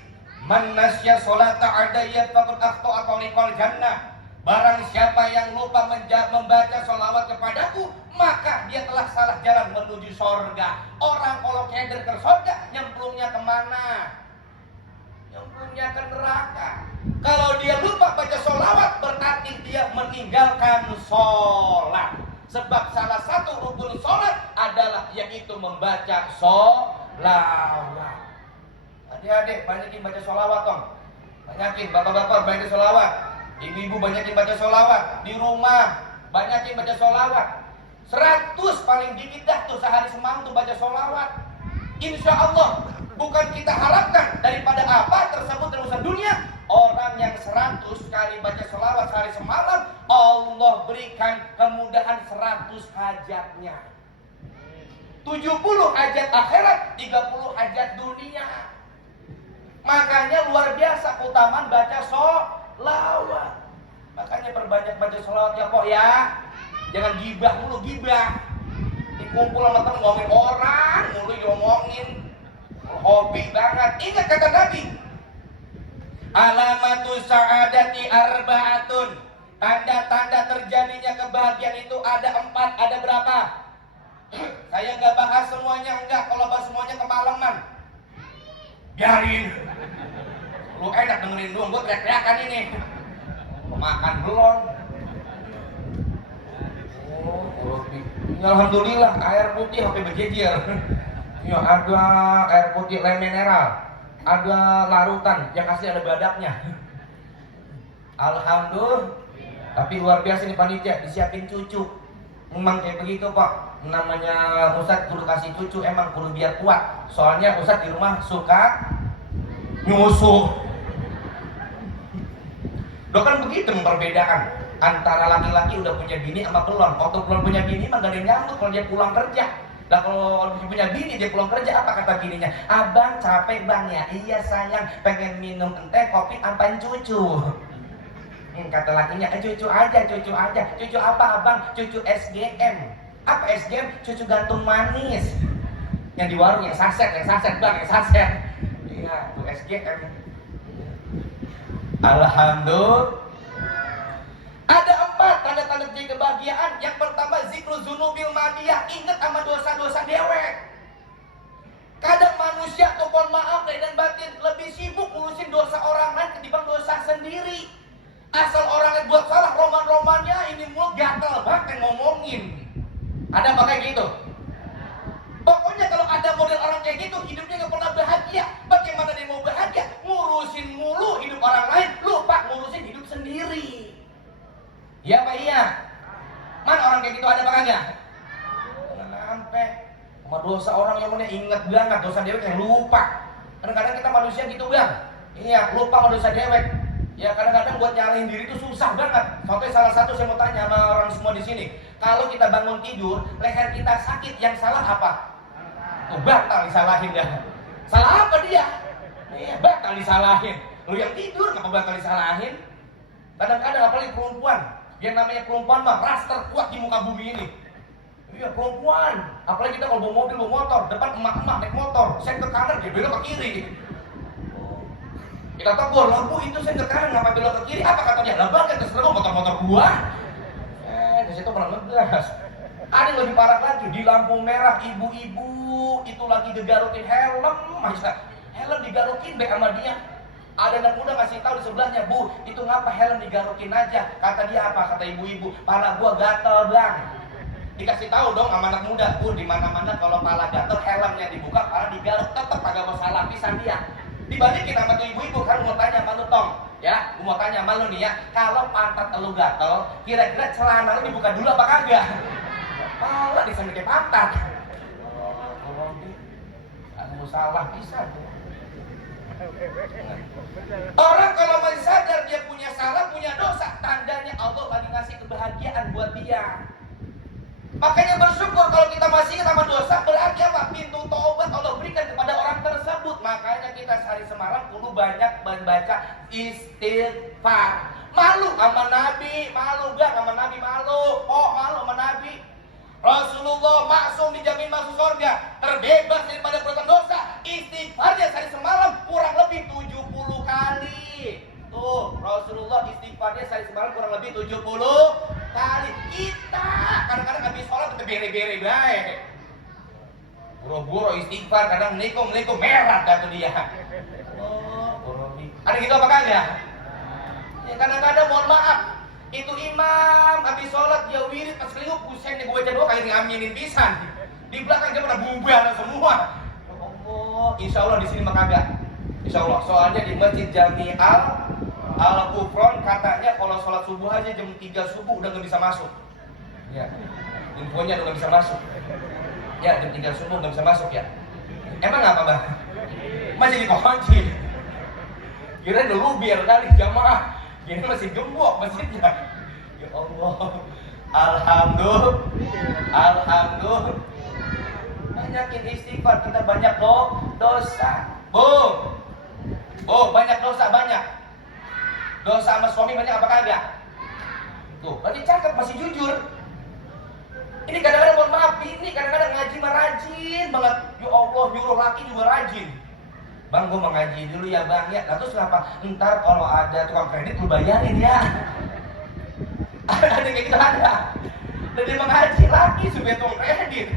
Man nasya sholata adaiyat faqad akhta'a tariqal jannah. Barang siapa yang lupa membaca sholawat kepadaku, maka dia telah salah jalan menuju sorga. Orang kalau keder ke sorga, nyemplungnya kemana? Nyemplungnya ke neraka. Kalau dia lupa baca sholawat, berarti dia meninggalkan sholat. Sebab salah satu rukun sholat adalah yaitu membaca sholawat. Adik-adik, banyakin baca sholawat dong. Banyakin, bapak-bapak banyakin sholawat. Ibu-ibu banyakin baca sholawat. Di rumah banyakin baca sholawat. 100 paling dikit dah tuh sehari semalam tuh baca sholawat. Insya Allah bukan kita harapkan daripada apa tersebut dalam urusan dunia. Orang yang 100 kali baca sholawat sehari semalam, Allah berikan kemudahan 100 hajatnya. 70 hajat akhirat, 30 hajat dunia. Makanya luar biasa keutamaan baca sholawat. Makanya perbanyak baca sholawat ya kok ya. Jangan gibah mulu, gibah. Dikumpul sama temen ngomongin orang, mulu diomongin. Hobi banget. Ingat kata Nabi, alamatu sa'adati arba'atun. Tanda-tanda terjadinya kebahagiaan itu ada 4. Ada berapa? Saya nggak bahas semuanya, enggak. Kalau bahas semuanya kemalaman. Biarin. Lu enak dengerin doang, gue teriak-teriakan ini. Makan belum? Oh, ya, alhamdulillah air putih sampai berjejer. Ya, ada air putih le mineral, ada larutan yang asli ada badaknya. Alhamdulillah. Tapi luar biasa nih panitia, disiapin cucu. Memang kayak begitu Pak. Namanya Ustadz kudu kasih cucu, emang kudu biar kuat. Soalnya Ustadz di rumah suka nyusu. Udah kan begitu perbedaan antara laki-laki udah punya bini sama belum. Waktu belum punya bini mah gak ada yang nyambut kalau dia pulang kerja. Nah kalau punya bini dia pulang kerja, apa kata bininya? Abang capek bang ya? Iya sayang, pengen minum teh kopi ampain cucu. Kata lakinya, cucu aja. Cucu apa abang? Cucu SGM. Apa SGM? Cucu gantung manis. Yang di warung yang saset bang, yang saset. Iya, tuh SGM. Alhamdulillah. Ada 4 tanda-tanda kebahagiaan. Yang pertama, zikru zunubil madiyah. Ingat sama dosa-dosa dewek. Kadang manusia tuh mohon maaf dan batin lebih sibuk ngurusin dosa orang lain ketimbang dosa sendiri. Asal orang buat salah, roman-romannya ini mulut gatel banget ngomongin. Ada apa kayak gitu? Pokoknya kalau ada model orang kayak gitu, hidupnya gak pernah bahagia. Bagaimana dia mau bahagia? Ngurusin mulu hidup orang lain, lupa ngurusin hidup sendiri. Iya Pak, iya. Mana orang kayak gitu, ada apa kagak? Jangan sampai sama dosa orang yang mana inget banget, dosa dewek yang lupa. Kadang-kadang kita manusia gitu bang. Iya, lupa sama dosa dewek. Ya kadang-kadang buat nyalahin diri itu susah banget. Sampai salah satu saya mau tanya sama orang semua di sini, kalau kita bangun tidur, leher kita sakit, yang salah apa? Batal disalahin dah. Salah apa dia? Iya, batal disalahin. Lu yang tidur kenapa batal disalahin? Kadang-kadang apalagi perempuan, yang namanya perempuan mah ras terkuat di muka bumi ini. Iya perempuan, apalagi kita kalau bawa mobil, bawa motor, depan emak-emak naik motor, sen ke kanan, dia belok ke kiri. Kita tegur, loh bu itu sen ke kanan, ngapa belok ke kiri? Apa kata dia? Lah bang, terserah motor-motor gua. Di situ pernah ngegas. Ada yang lebih parah lagi, di lampu merah ibu-ibu itu lagi digarukin helm, helm digarukin baik sama dia. Ada anak muda ngasih tahu di sebelahnya, bu itu ngapa helm digarukin aja? Kata dia apa? Kata ibu-ibu, pala gua gatel bang. Dikasih tahu dong sama anak muda, bu di mana-mana kalau pala gatel helmnya dibuka, pala digaruk, tetap agak masalah lapisan dia. Dibalikin sama tuh ibu-ibu, kan mau tanya sama lu tong, ya, gua mau tanya sama lu nih ya, kalau pantat lu gatel, kira-kira celana lu dibuka dulu apa kagak? Pala disambil kayak pantat. Kamu salah bisa tuh. Orang kalau masih sadar dia punya salah, punya dosa, tandanya Allah lagi ngasih kebahagiaan buat dia. Makanya bersyukur kalau kita masih ingat sama dosa, berarti apa? Pintu taubat Allah berikan kepada orang tersebut. Makanya kita sehari semalam kudu banyak membaca istighfar. Malu sama Nabi, malu gak sama Nabi, malu. Oh malu sama Nabi. Rasulullah maksum dijamin masuk surga, terbebas daripada perbuatan dosa. Istighfarnya sehari semalam kurang lebih 70 kali. Tuh, Rasulullah istighfarnya sehari semalam kurang lebih 70 kali. Kita kadang-kadang habis sholat kita bere-bere baik. Buru-buru istighfar, kadang menikum merah dah tuh dia. Ada gitu apa kagak? Ya kadang-kadang mohon maaf, itu imam habis sholat dia wirid pas kelihuk busennya gue baca doa kayak ngaminin pisan. Di belakang dia pada bubar semua. Oh, insya Allah di sini mah kagak. Insya Allah, soalnya di Masjid Jami'al Al-Kufron katanya kalau sholat subuh aja jam 3 subuh udah gak bisa masuk. Ya, infonya udah gak bisa masuk. Ya, jam 3 subuh gak bisa masuk ya. Emang apa bang? Masih dikunci. Kirain dulu biar kali jamaah. Gini masih gembok masjidnya. Ya Allah. Alhamdulillah. Banyakin istighfar, kita banyak dosa. Banyak dosa banyak. Dosa sama suami banyak apa kagak? Tuh, berarti cakep, masih jujur. Ini kadang-kadang mohon maaf, ini kadang-kadang ngaji mah rajin banget. Ya Allah, nyuruh laki juga rajin. Bang, gue mau ngaji dulu ya bang ya. Nah, terus kenapa? Ntar kalau ada tukang kredit lu bayarin ya. Ada kayak gitu ada. Dan dia mengaji lagi supaya tukang kredit.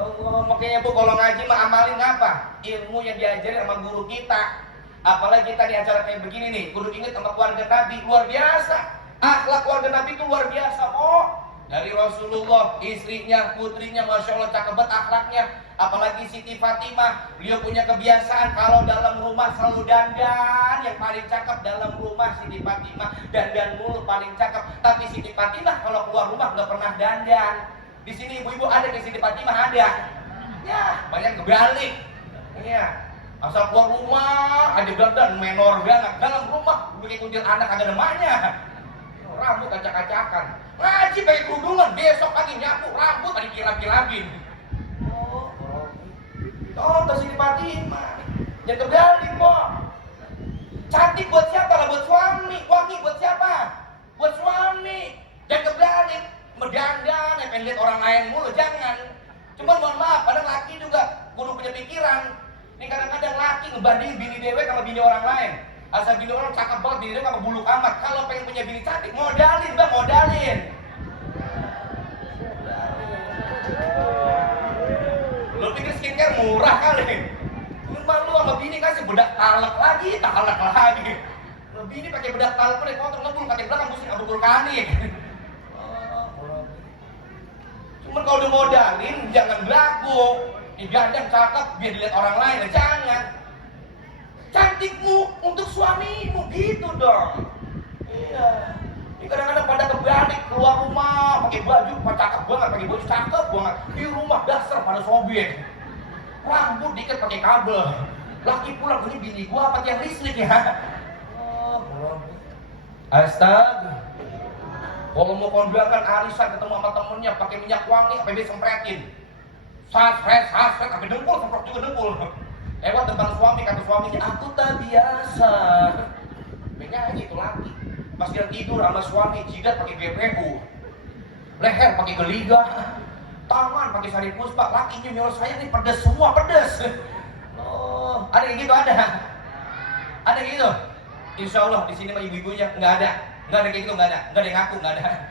Oh, makanya Bu kalau ngaji mah amalin apa? Ilmu yang diajarin sama guru kita. Apalagi kita di acara kayak begini nih, kudu inget sama keluarga Nabi, luar biasa. Akhlak keluarga Nabi itu luar biasa. Oh, dari Rasulullah, istrinya, putrinya, masya Allah cakep banget akhlaknya. Apalagi Siti Fatimah, beliau punya kebiasaan kalau dalam rumah selalu dandan. Yang paling cakep dalam rumah Siti Fatimah, dandan mulu paling cakep. Tapi Siti Fatimah kalau keluar rumah nggak pernah dandan. Di sini ibu-ibu ada kayak Siti Fatimah ada. Ya, banyak kebalik. Iya. Asal keluar rumah aja dandan menor banget. Dalam rumah bikin kuntil anak ada namanya. Rambut acak-acakan. Ngaji pakai kerudungan, besok pagi nyapu rambut tadi kilap-kilapin. Contoh Siti Fatimah. Jangan kebalik kok. Cantik buat siapa lah? Buat suami. Wangi buat siapa? Buat suami. Jangan kebalik. Mendandan, pengen lihat orang lain mulu, jangan. Cuman mohon maaf, kadang laki juga kudu punya pikiran. Ini kadang-kadang laki ngebanding bini dewek sama bini orang lain. Asal bini orang cakep banget, bini dewek sama buluk amat. Kalau pengen punya bini cantik, modalin bang, modalin. Lo pikir skincare murah kali? Cuma lu sama bini kasih bedak talak lagi, talak lagi. Lo bini pakai bedak talak udah kotor ngebul, pakai belakang musim abu vulkanik. Cuman kalau udah modalin, jangan belagu. Gandeng cakep biar dilihat orang lain, jangan. Cantikmu untuk suamimu, gitu dong. Iya. Ini kadang-kadang pada kebalik keluar rumah pakai baju cakep banget, pakai baju cakep banget. Di rumah dasar pada sobek. Rambut diikat pakai kabel. Laki pulang ini bini gua apa yang listrik ya? Astaga. Kalau mau kondangan arisan ketemu sama temennya pakai minyak wangi, apa dia sempretin. Sasret, sampai dengkul, semprot juga dengkul. Lewat depan suami, kata suaminya, aku tak biasa. Penyanyi itu laki. Pas dia tidur sama suami, jidat pakai GPU. Leher pakai geliga. Tangan pakai sari puspa. Lakinya nyuruh saya nih pedes semua, pedes. Oh, ada kayak gitu, ada. Ada kayak gitu. Insya Allah di sini mah ibu-ibunya nggak ada. Nggak ada kayak gitu, nggak ada yang ngaku, nggak ada.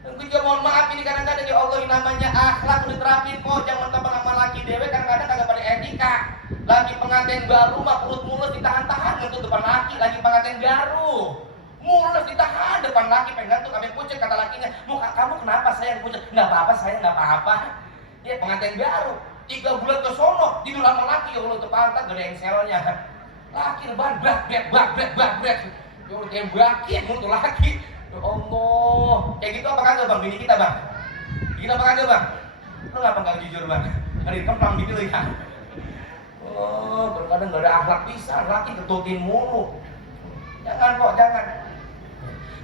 Dan gue juga mohon maaf ini kadang-kadang ya Allah ini namanya akhlak diterapin kok. Jangan teman sama laki dewe kadang-kadang kagak pada etika. Lagi pengantin baru mah perut mulus ditahan-tahan untuk depan laki. Lagi pengantin baru mulus ditahan depan laki, pengen ngantuk sampai pucet. Kata lakinya, muka kamu kenapa sayang pucet? Nggak apa-apa sayang, nggak apa-apa. Dia pengantin baru 3 bulan ke sono tidur sama laki, ya Allah tuh pantat gak ada engselnya. Laki lebaran brak. Ya Allah tembakin mulut laki. Ya Allah, kayak gitu apa kagak bang, bini kita bang? Gitu apa kagak bang? Lu ngapa gak jujur bang? Hari kemplang gitu ya. Oh, terkadang gak ada akhlak pisan, laki ketutin mulu. Jangan kok, jangan.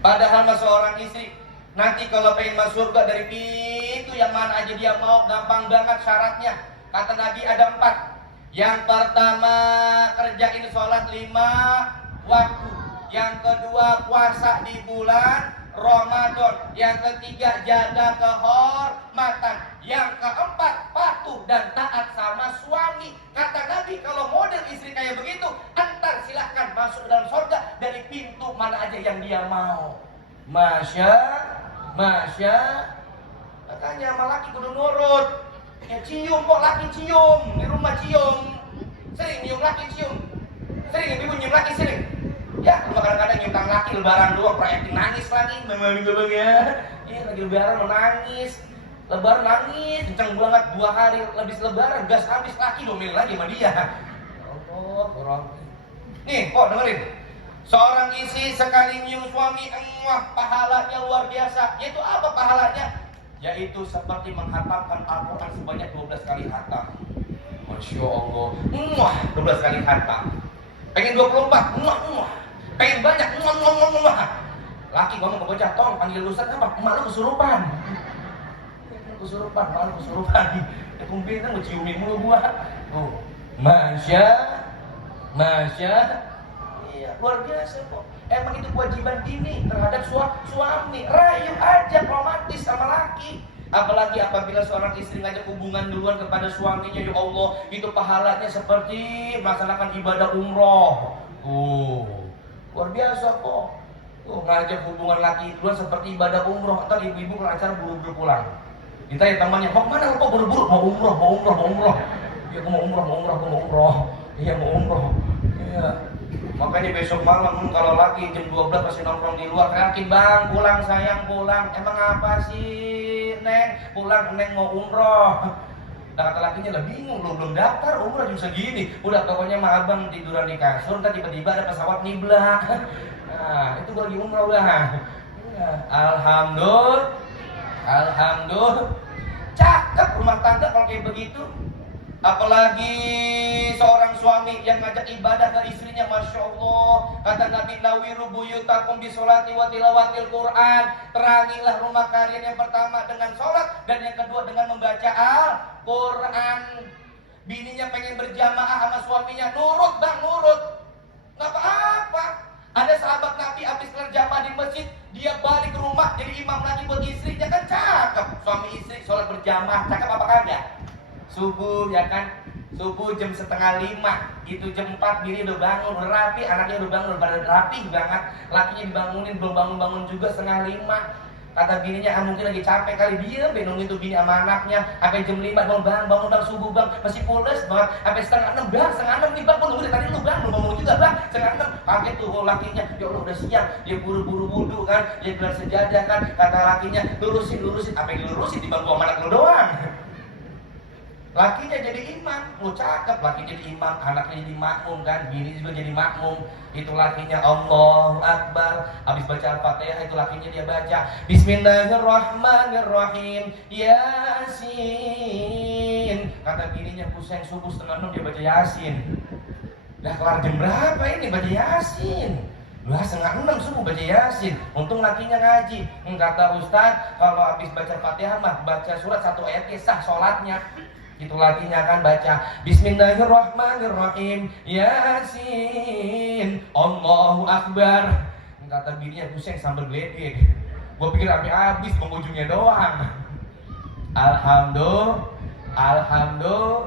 Padahal mah seorang istri nanti kalau pengen masuk surga dari pintu yang mana aja dia mau, gampang banget syaratnya. Kata Nabi ada 4. Yang pertama kerjain sholat 5 waktu. Yang kedua puasa di bulan Ramadan. Yang ketiga jaga kehormatan. Yang keempat patuh dan taat sama suami. Kata Nabi kalau model istri kayak begitu, antar silahkan masuk ke dalam surga dari pintu mana aja yang dia mau. Masya. Makanya sama laki kudu nurut. Ya cium kok laki cium. Di rumah cium. Sering nyium laki cium. Sering ibu nyium laki sering. Ya, cuma kadang-kadang nyentang laki lebaran doang, proyektin nangis lagi, memang ya. Iya, lagi lebaran menangis, lebaran nangis, kenceng banget 2 hari lebih lebaran, gas habis laki domel lagi sama dia. Allah, nih, kok dengerin. Seorang istri sekali nyium suami, pahalanya luar biasa. Yaitu apa pahalanya? Yaitu seperti menghatamkan Al-Quran sebanyak 12 kali khatam. Masya Allah, 12 kali khatam. Pengen 24, pengen banyak, laki ngomong ke bocah, tong panggil Ustaz apa? Emak lu kesurupan. Ya kumpulin mau ciumin mulu gua. Oh, Masya. Iya, luar biasa kok. Emang itu kewajiban bini terhadap suami. Rayu aja romantis sama laki. Apalagi apabila seorang istri ngajak hubungan duluan kepada suaminya, ya Allah, itu pahalanya seperti melaksanakan ibadah umroh. Luar biasa kok. Ngajak hubungan laki duluan seperti ibadah umroh. Atau ibu-ibu kalau acara buru-buru pulang. Ditanya temannya, mau kemana lu kok buru-buru? Mau umroh, mau umroh, mau umroh. Iya, aku mau umroh, mau umroh, aku mau umroh. Iya, mau umroh. Iya. Makanya besok malam kalau lagi jam 12 masih nongkrong di luar, teriakin, bang, pulang sayang, pulang. Emang apa sih, Neng? Pulang, Neng mau umroh. Nah, kata lakinya lah, bingung, lu belum daftar umroh jam segini. Udah, pokoknya mah abang tiduran di kasur, ntar tiba-tiba ada pesawat nibla. Nah, itu gua lagi umroh lah. Alhamdulillah. Alhamdulillah. Cakep rumah tangga kalau kayak begitu. Apalagi seorang suami yang ngajak ibadah ke istrinya, Masya Allah. Kata Nabi, nawiru buyutakum bisolati wa tilawatil Quran. Terangilah rumah kalian yang pertama dengan sholat, dan yang kedua dengan membaca Al-Quran. Bininya pengen berjamaah sama suaminya, nurut bang, nurut. Nggak apa-apa. Ada sahabat Nabi habis kelar jamaah di masjid, dia balik ke rumah jadi imam lagi buat istrinya, kan cakep. Suami istri sholat berjamaah, cakep apa kagak? Subuh ya kan, subuh jam 4:30, itu jam 4 bini udah bangun, udah rapi, anaknya udah bangun, udah rapi banget. Lakinya dibangunin, belum bangun-bangun juga 4:30. Kata bininya, mungkin lagi capek kali, dia nungguin tuh bini sama anaknya sampai jam 5, bangun bang, subuh bang, masih pules banget, sampai 5:30 bang, 5:30 nih bang, nunggu dari tadi lu bang, belum bangun juga bang, 5:30. Kaget tuh lakinya, ya Allah udah siang, dia buru-buru wudu kan, dia gelar sejadah kan, kata lakinya, lurusin, apa yang dilurusin di bangku anak lu doang. Lakinya jadi imam, cakep, laki jadi imam, anaknya jadi makmum kan, bini juga jadi makmum. Itu lakinya Allahu Akbar, habis baca Al-Fatihah itu lakinya dia baca Bismillahirrahmanirrahim, Yasin. Kata bininya, pusing, subuh 5:30 dia baca Yasin. Dah kelar jam berapa ini baca Yasin? Lah 5:30 subuh baca Yasin. Untung lakinya ngaji. Kata Ustaz, kalau habis baca Fatihah mah baca surat 1 ayat sah sholatnya. Itu lakinya kan baca Bismillahirrahmanirrahim, Yasin, Allahu Akbar. Kata bininya, pusing sambal geledek. Gua pikir sampai habis penghujungnya doang. Alhamdulillah.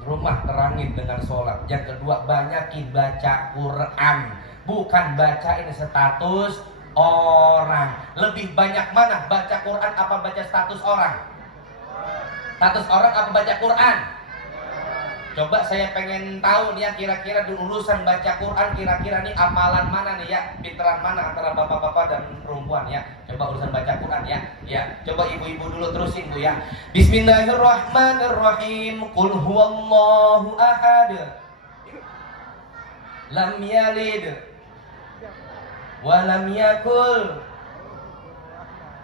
Rumah terangin dengan sholat. Yang kedua, banyakin baca Quran. Bukan bacain status orang. Lebih banyak mana baca Quran apa baca status orang? Status orang apa baca Quran? Coba saya pengen tahu nih ya, kira-kira di urusan baca Quran, kira-kira nih amalan mana nih ya, pinteran mana antara bapak-bapak dan perempuan ya. Coba urusan baca Quran ya. Ya, coba ibu-ibu dulu terusin Bu ya. Bismillahirrahmanirrahim. Qul huwallahu ahad. Lam yalid wa lam yakul.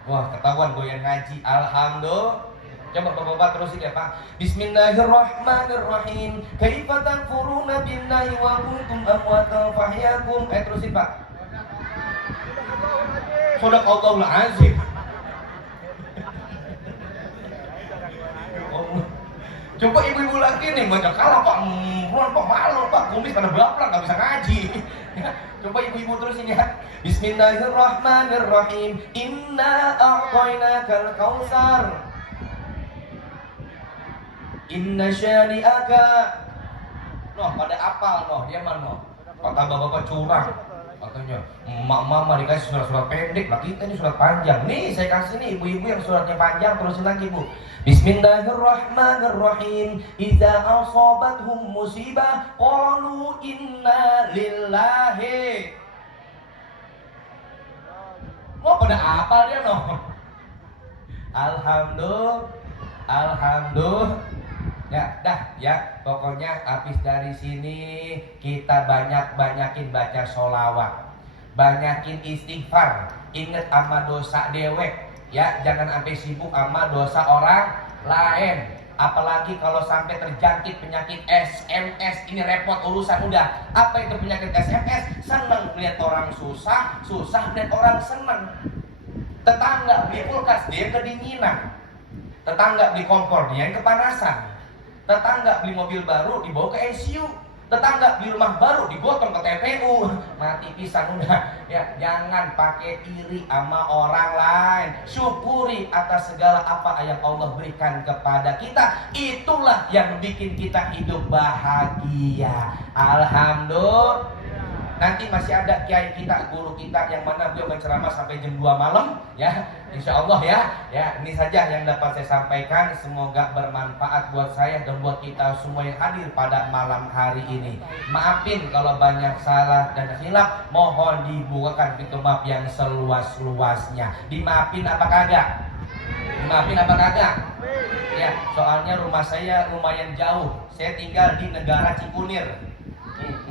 Wah, ketahuan gue yang ngaji. Alhamdulillah. Coba bapak-bapak terusin ya Pak. Bismillahirrahmanirrahim. Kaifa takfuruna billahi wa kuntum amwatan fahyakum. Terusin Pak. Shadaqallahul azim. Coba ibu-ibu lagi nih baca kalah Pak. Pak malu Pak, kumis pada baplak gak bisa ngaji. Coba ibu-ibu terusin ya. Bismillahirrahmanirrahim. Inna a'tainakal kautsar. Inna syani'aka. Noh, pada apal noh, dia mah noh. Kata bapak-bapak curang. Katanya, mama dikasih surat-surat pendek, lah kita ini surat panjang. Nih, saya kasih nih ibu-ibu yang suratnya panjang, terusin lagi Bu. Bismillahirrahmanirrahim. Idza asabathum musibah qalu inna lillahi. Mau pada apal dia noh. Alhamdulillah. Ya, dah ya, pokoknya habis dari sini kita banyakin baca sholawat, banyakin istighfar, inget sama dosa dewek, ya jangan sampai sibuk sama dosa orang lain. Apalagi kalau sampai terjangkit penyakit SMS, ini repot urusan udah. Apa itu penyakit SMS? Seneng melihat orang susah melihat orang seneng. Tetangga beli kulkas, dia kedinginan. Tetangga beli kompor, dia yang kepanasan. Tetangga beli mobil baru dibawa ke ICU. Tetangga beli rumah baru digotong ke TPU. Mati pisan udah. Ya, jangan pakai iri sama orang lain. Syukuri atas segala apa yang Allah berikan kepada kita. Itulah yang bikin kita hidup bahagia. Alhamdulillah. Nanti masih ada kiai kita, guru kita yang mana beliau menceramah sampai jam 2 malam ya. Insya Allah ya. Ya, ini saja yang dapat saya sampaikan. Semoga bermanfaat buat saya dan buat kita semua yang hadir pada malam hari ini. Maafin kalau banyak salah dan hilaf, mohon dibukakan pintu maaf yang seluas-luasnya. Dimaafin apa kagak? Dimaafin apa kagak? Ya, soalnya rumah saya lumayan jauh. Saya tinggal di negara Cikunir.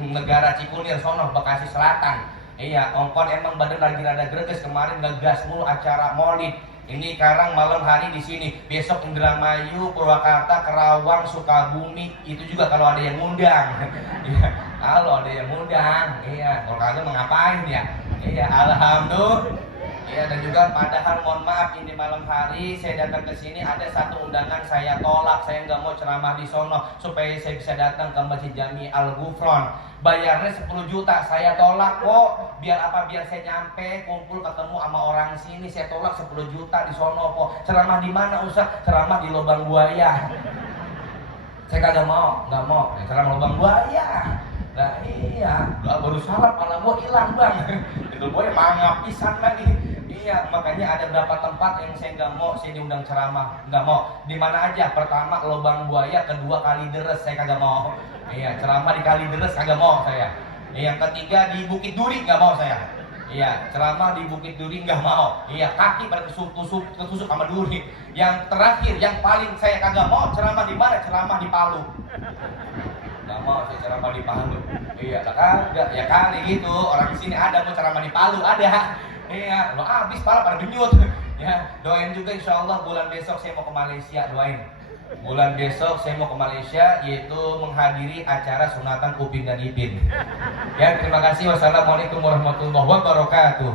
Negara Cikunir sono, Bekasi Selatan. Iya, ongkon emang badan lagi rada greges, kemarin ngegas mulu acara Maulid. Ini sekarang malam hari di sini, besok Indramayu, Purwakarta, Kerawang, Sukabumi, itu juga kalau ada yang ngundang. Iya, kalau ada yang ngundang. Iya, kalau kagak mau ngapain ya? Iya, alhamdulillah. Ya, dan juga padahal mohon maaf ini malam hari saya datang ke sini ada satu undangan saya tolak, saya nggak mau ceramah di sono supaya saya bisa datang ke Masjid Jami Al Ghufron. Bayarnya 10 juta, saya tolak kok. Biar apa? Biar saya nyampe kumpul ketemu sama orang sini, saya tolak 10 juta di sono kok. Ceramah di mana Ustaz? Ceramah di Lubang Buaya. Saya kagak mau, nggak mau. Ceramah Lubang Buaya. Nah iya, baru salah pala gua hilang bang. Itu gua yang mangap pisan lagi. Iya, makanya ada beberapa tempat yang saya nggak mau, saya diundang ceramah, nggak mau. Di mana aja? Pertama Lubang Buaya, kedua Kalideres, saya kagak mau. Iya, ceramah di Kalideres kagak mau saya. Yang ketiga di Bukit Duri nggak mau saya. Iya, ceramah di Bukit Duri nggak mau. Iya, kaki pada ketusuk sama duri. Yang terakhir, yang paling saya kagak mau, ceramah di mana? Ceramah di Palu. Nggak mau saya ceramah di Palu. Iya, kagak. Ya kali gitu. Orang di sini ada mau ceramah di Palu, ada. Iya, lo abis pala pada genyut. Ya, doain juga insya Allah bulan besok saya mau ke Malaysia, doain. Bulan besok saya mau ke Malaysia, yaitu menghadiri acara sunatan Upin dan Ipin. Ya, terima kasih. Wassalamualaikum warahmatullahi wabarakatuh.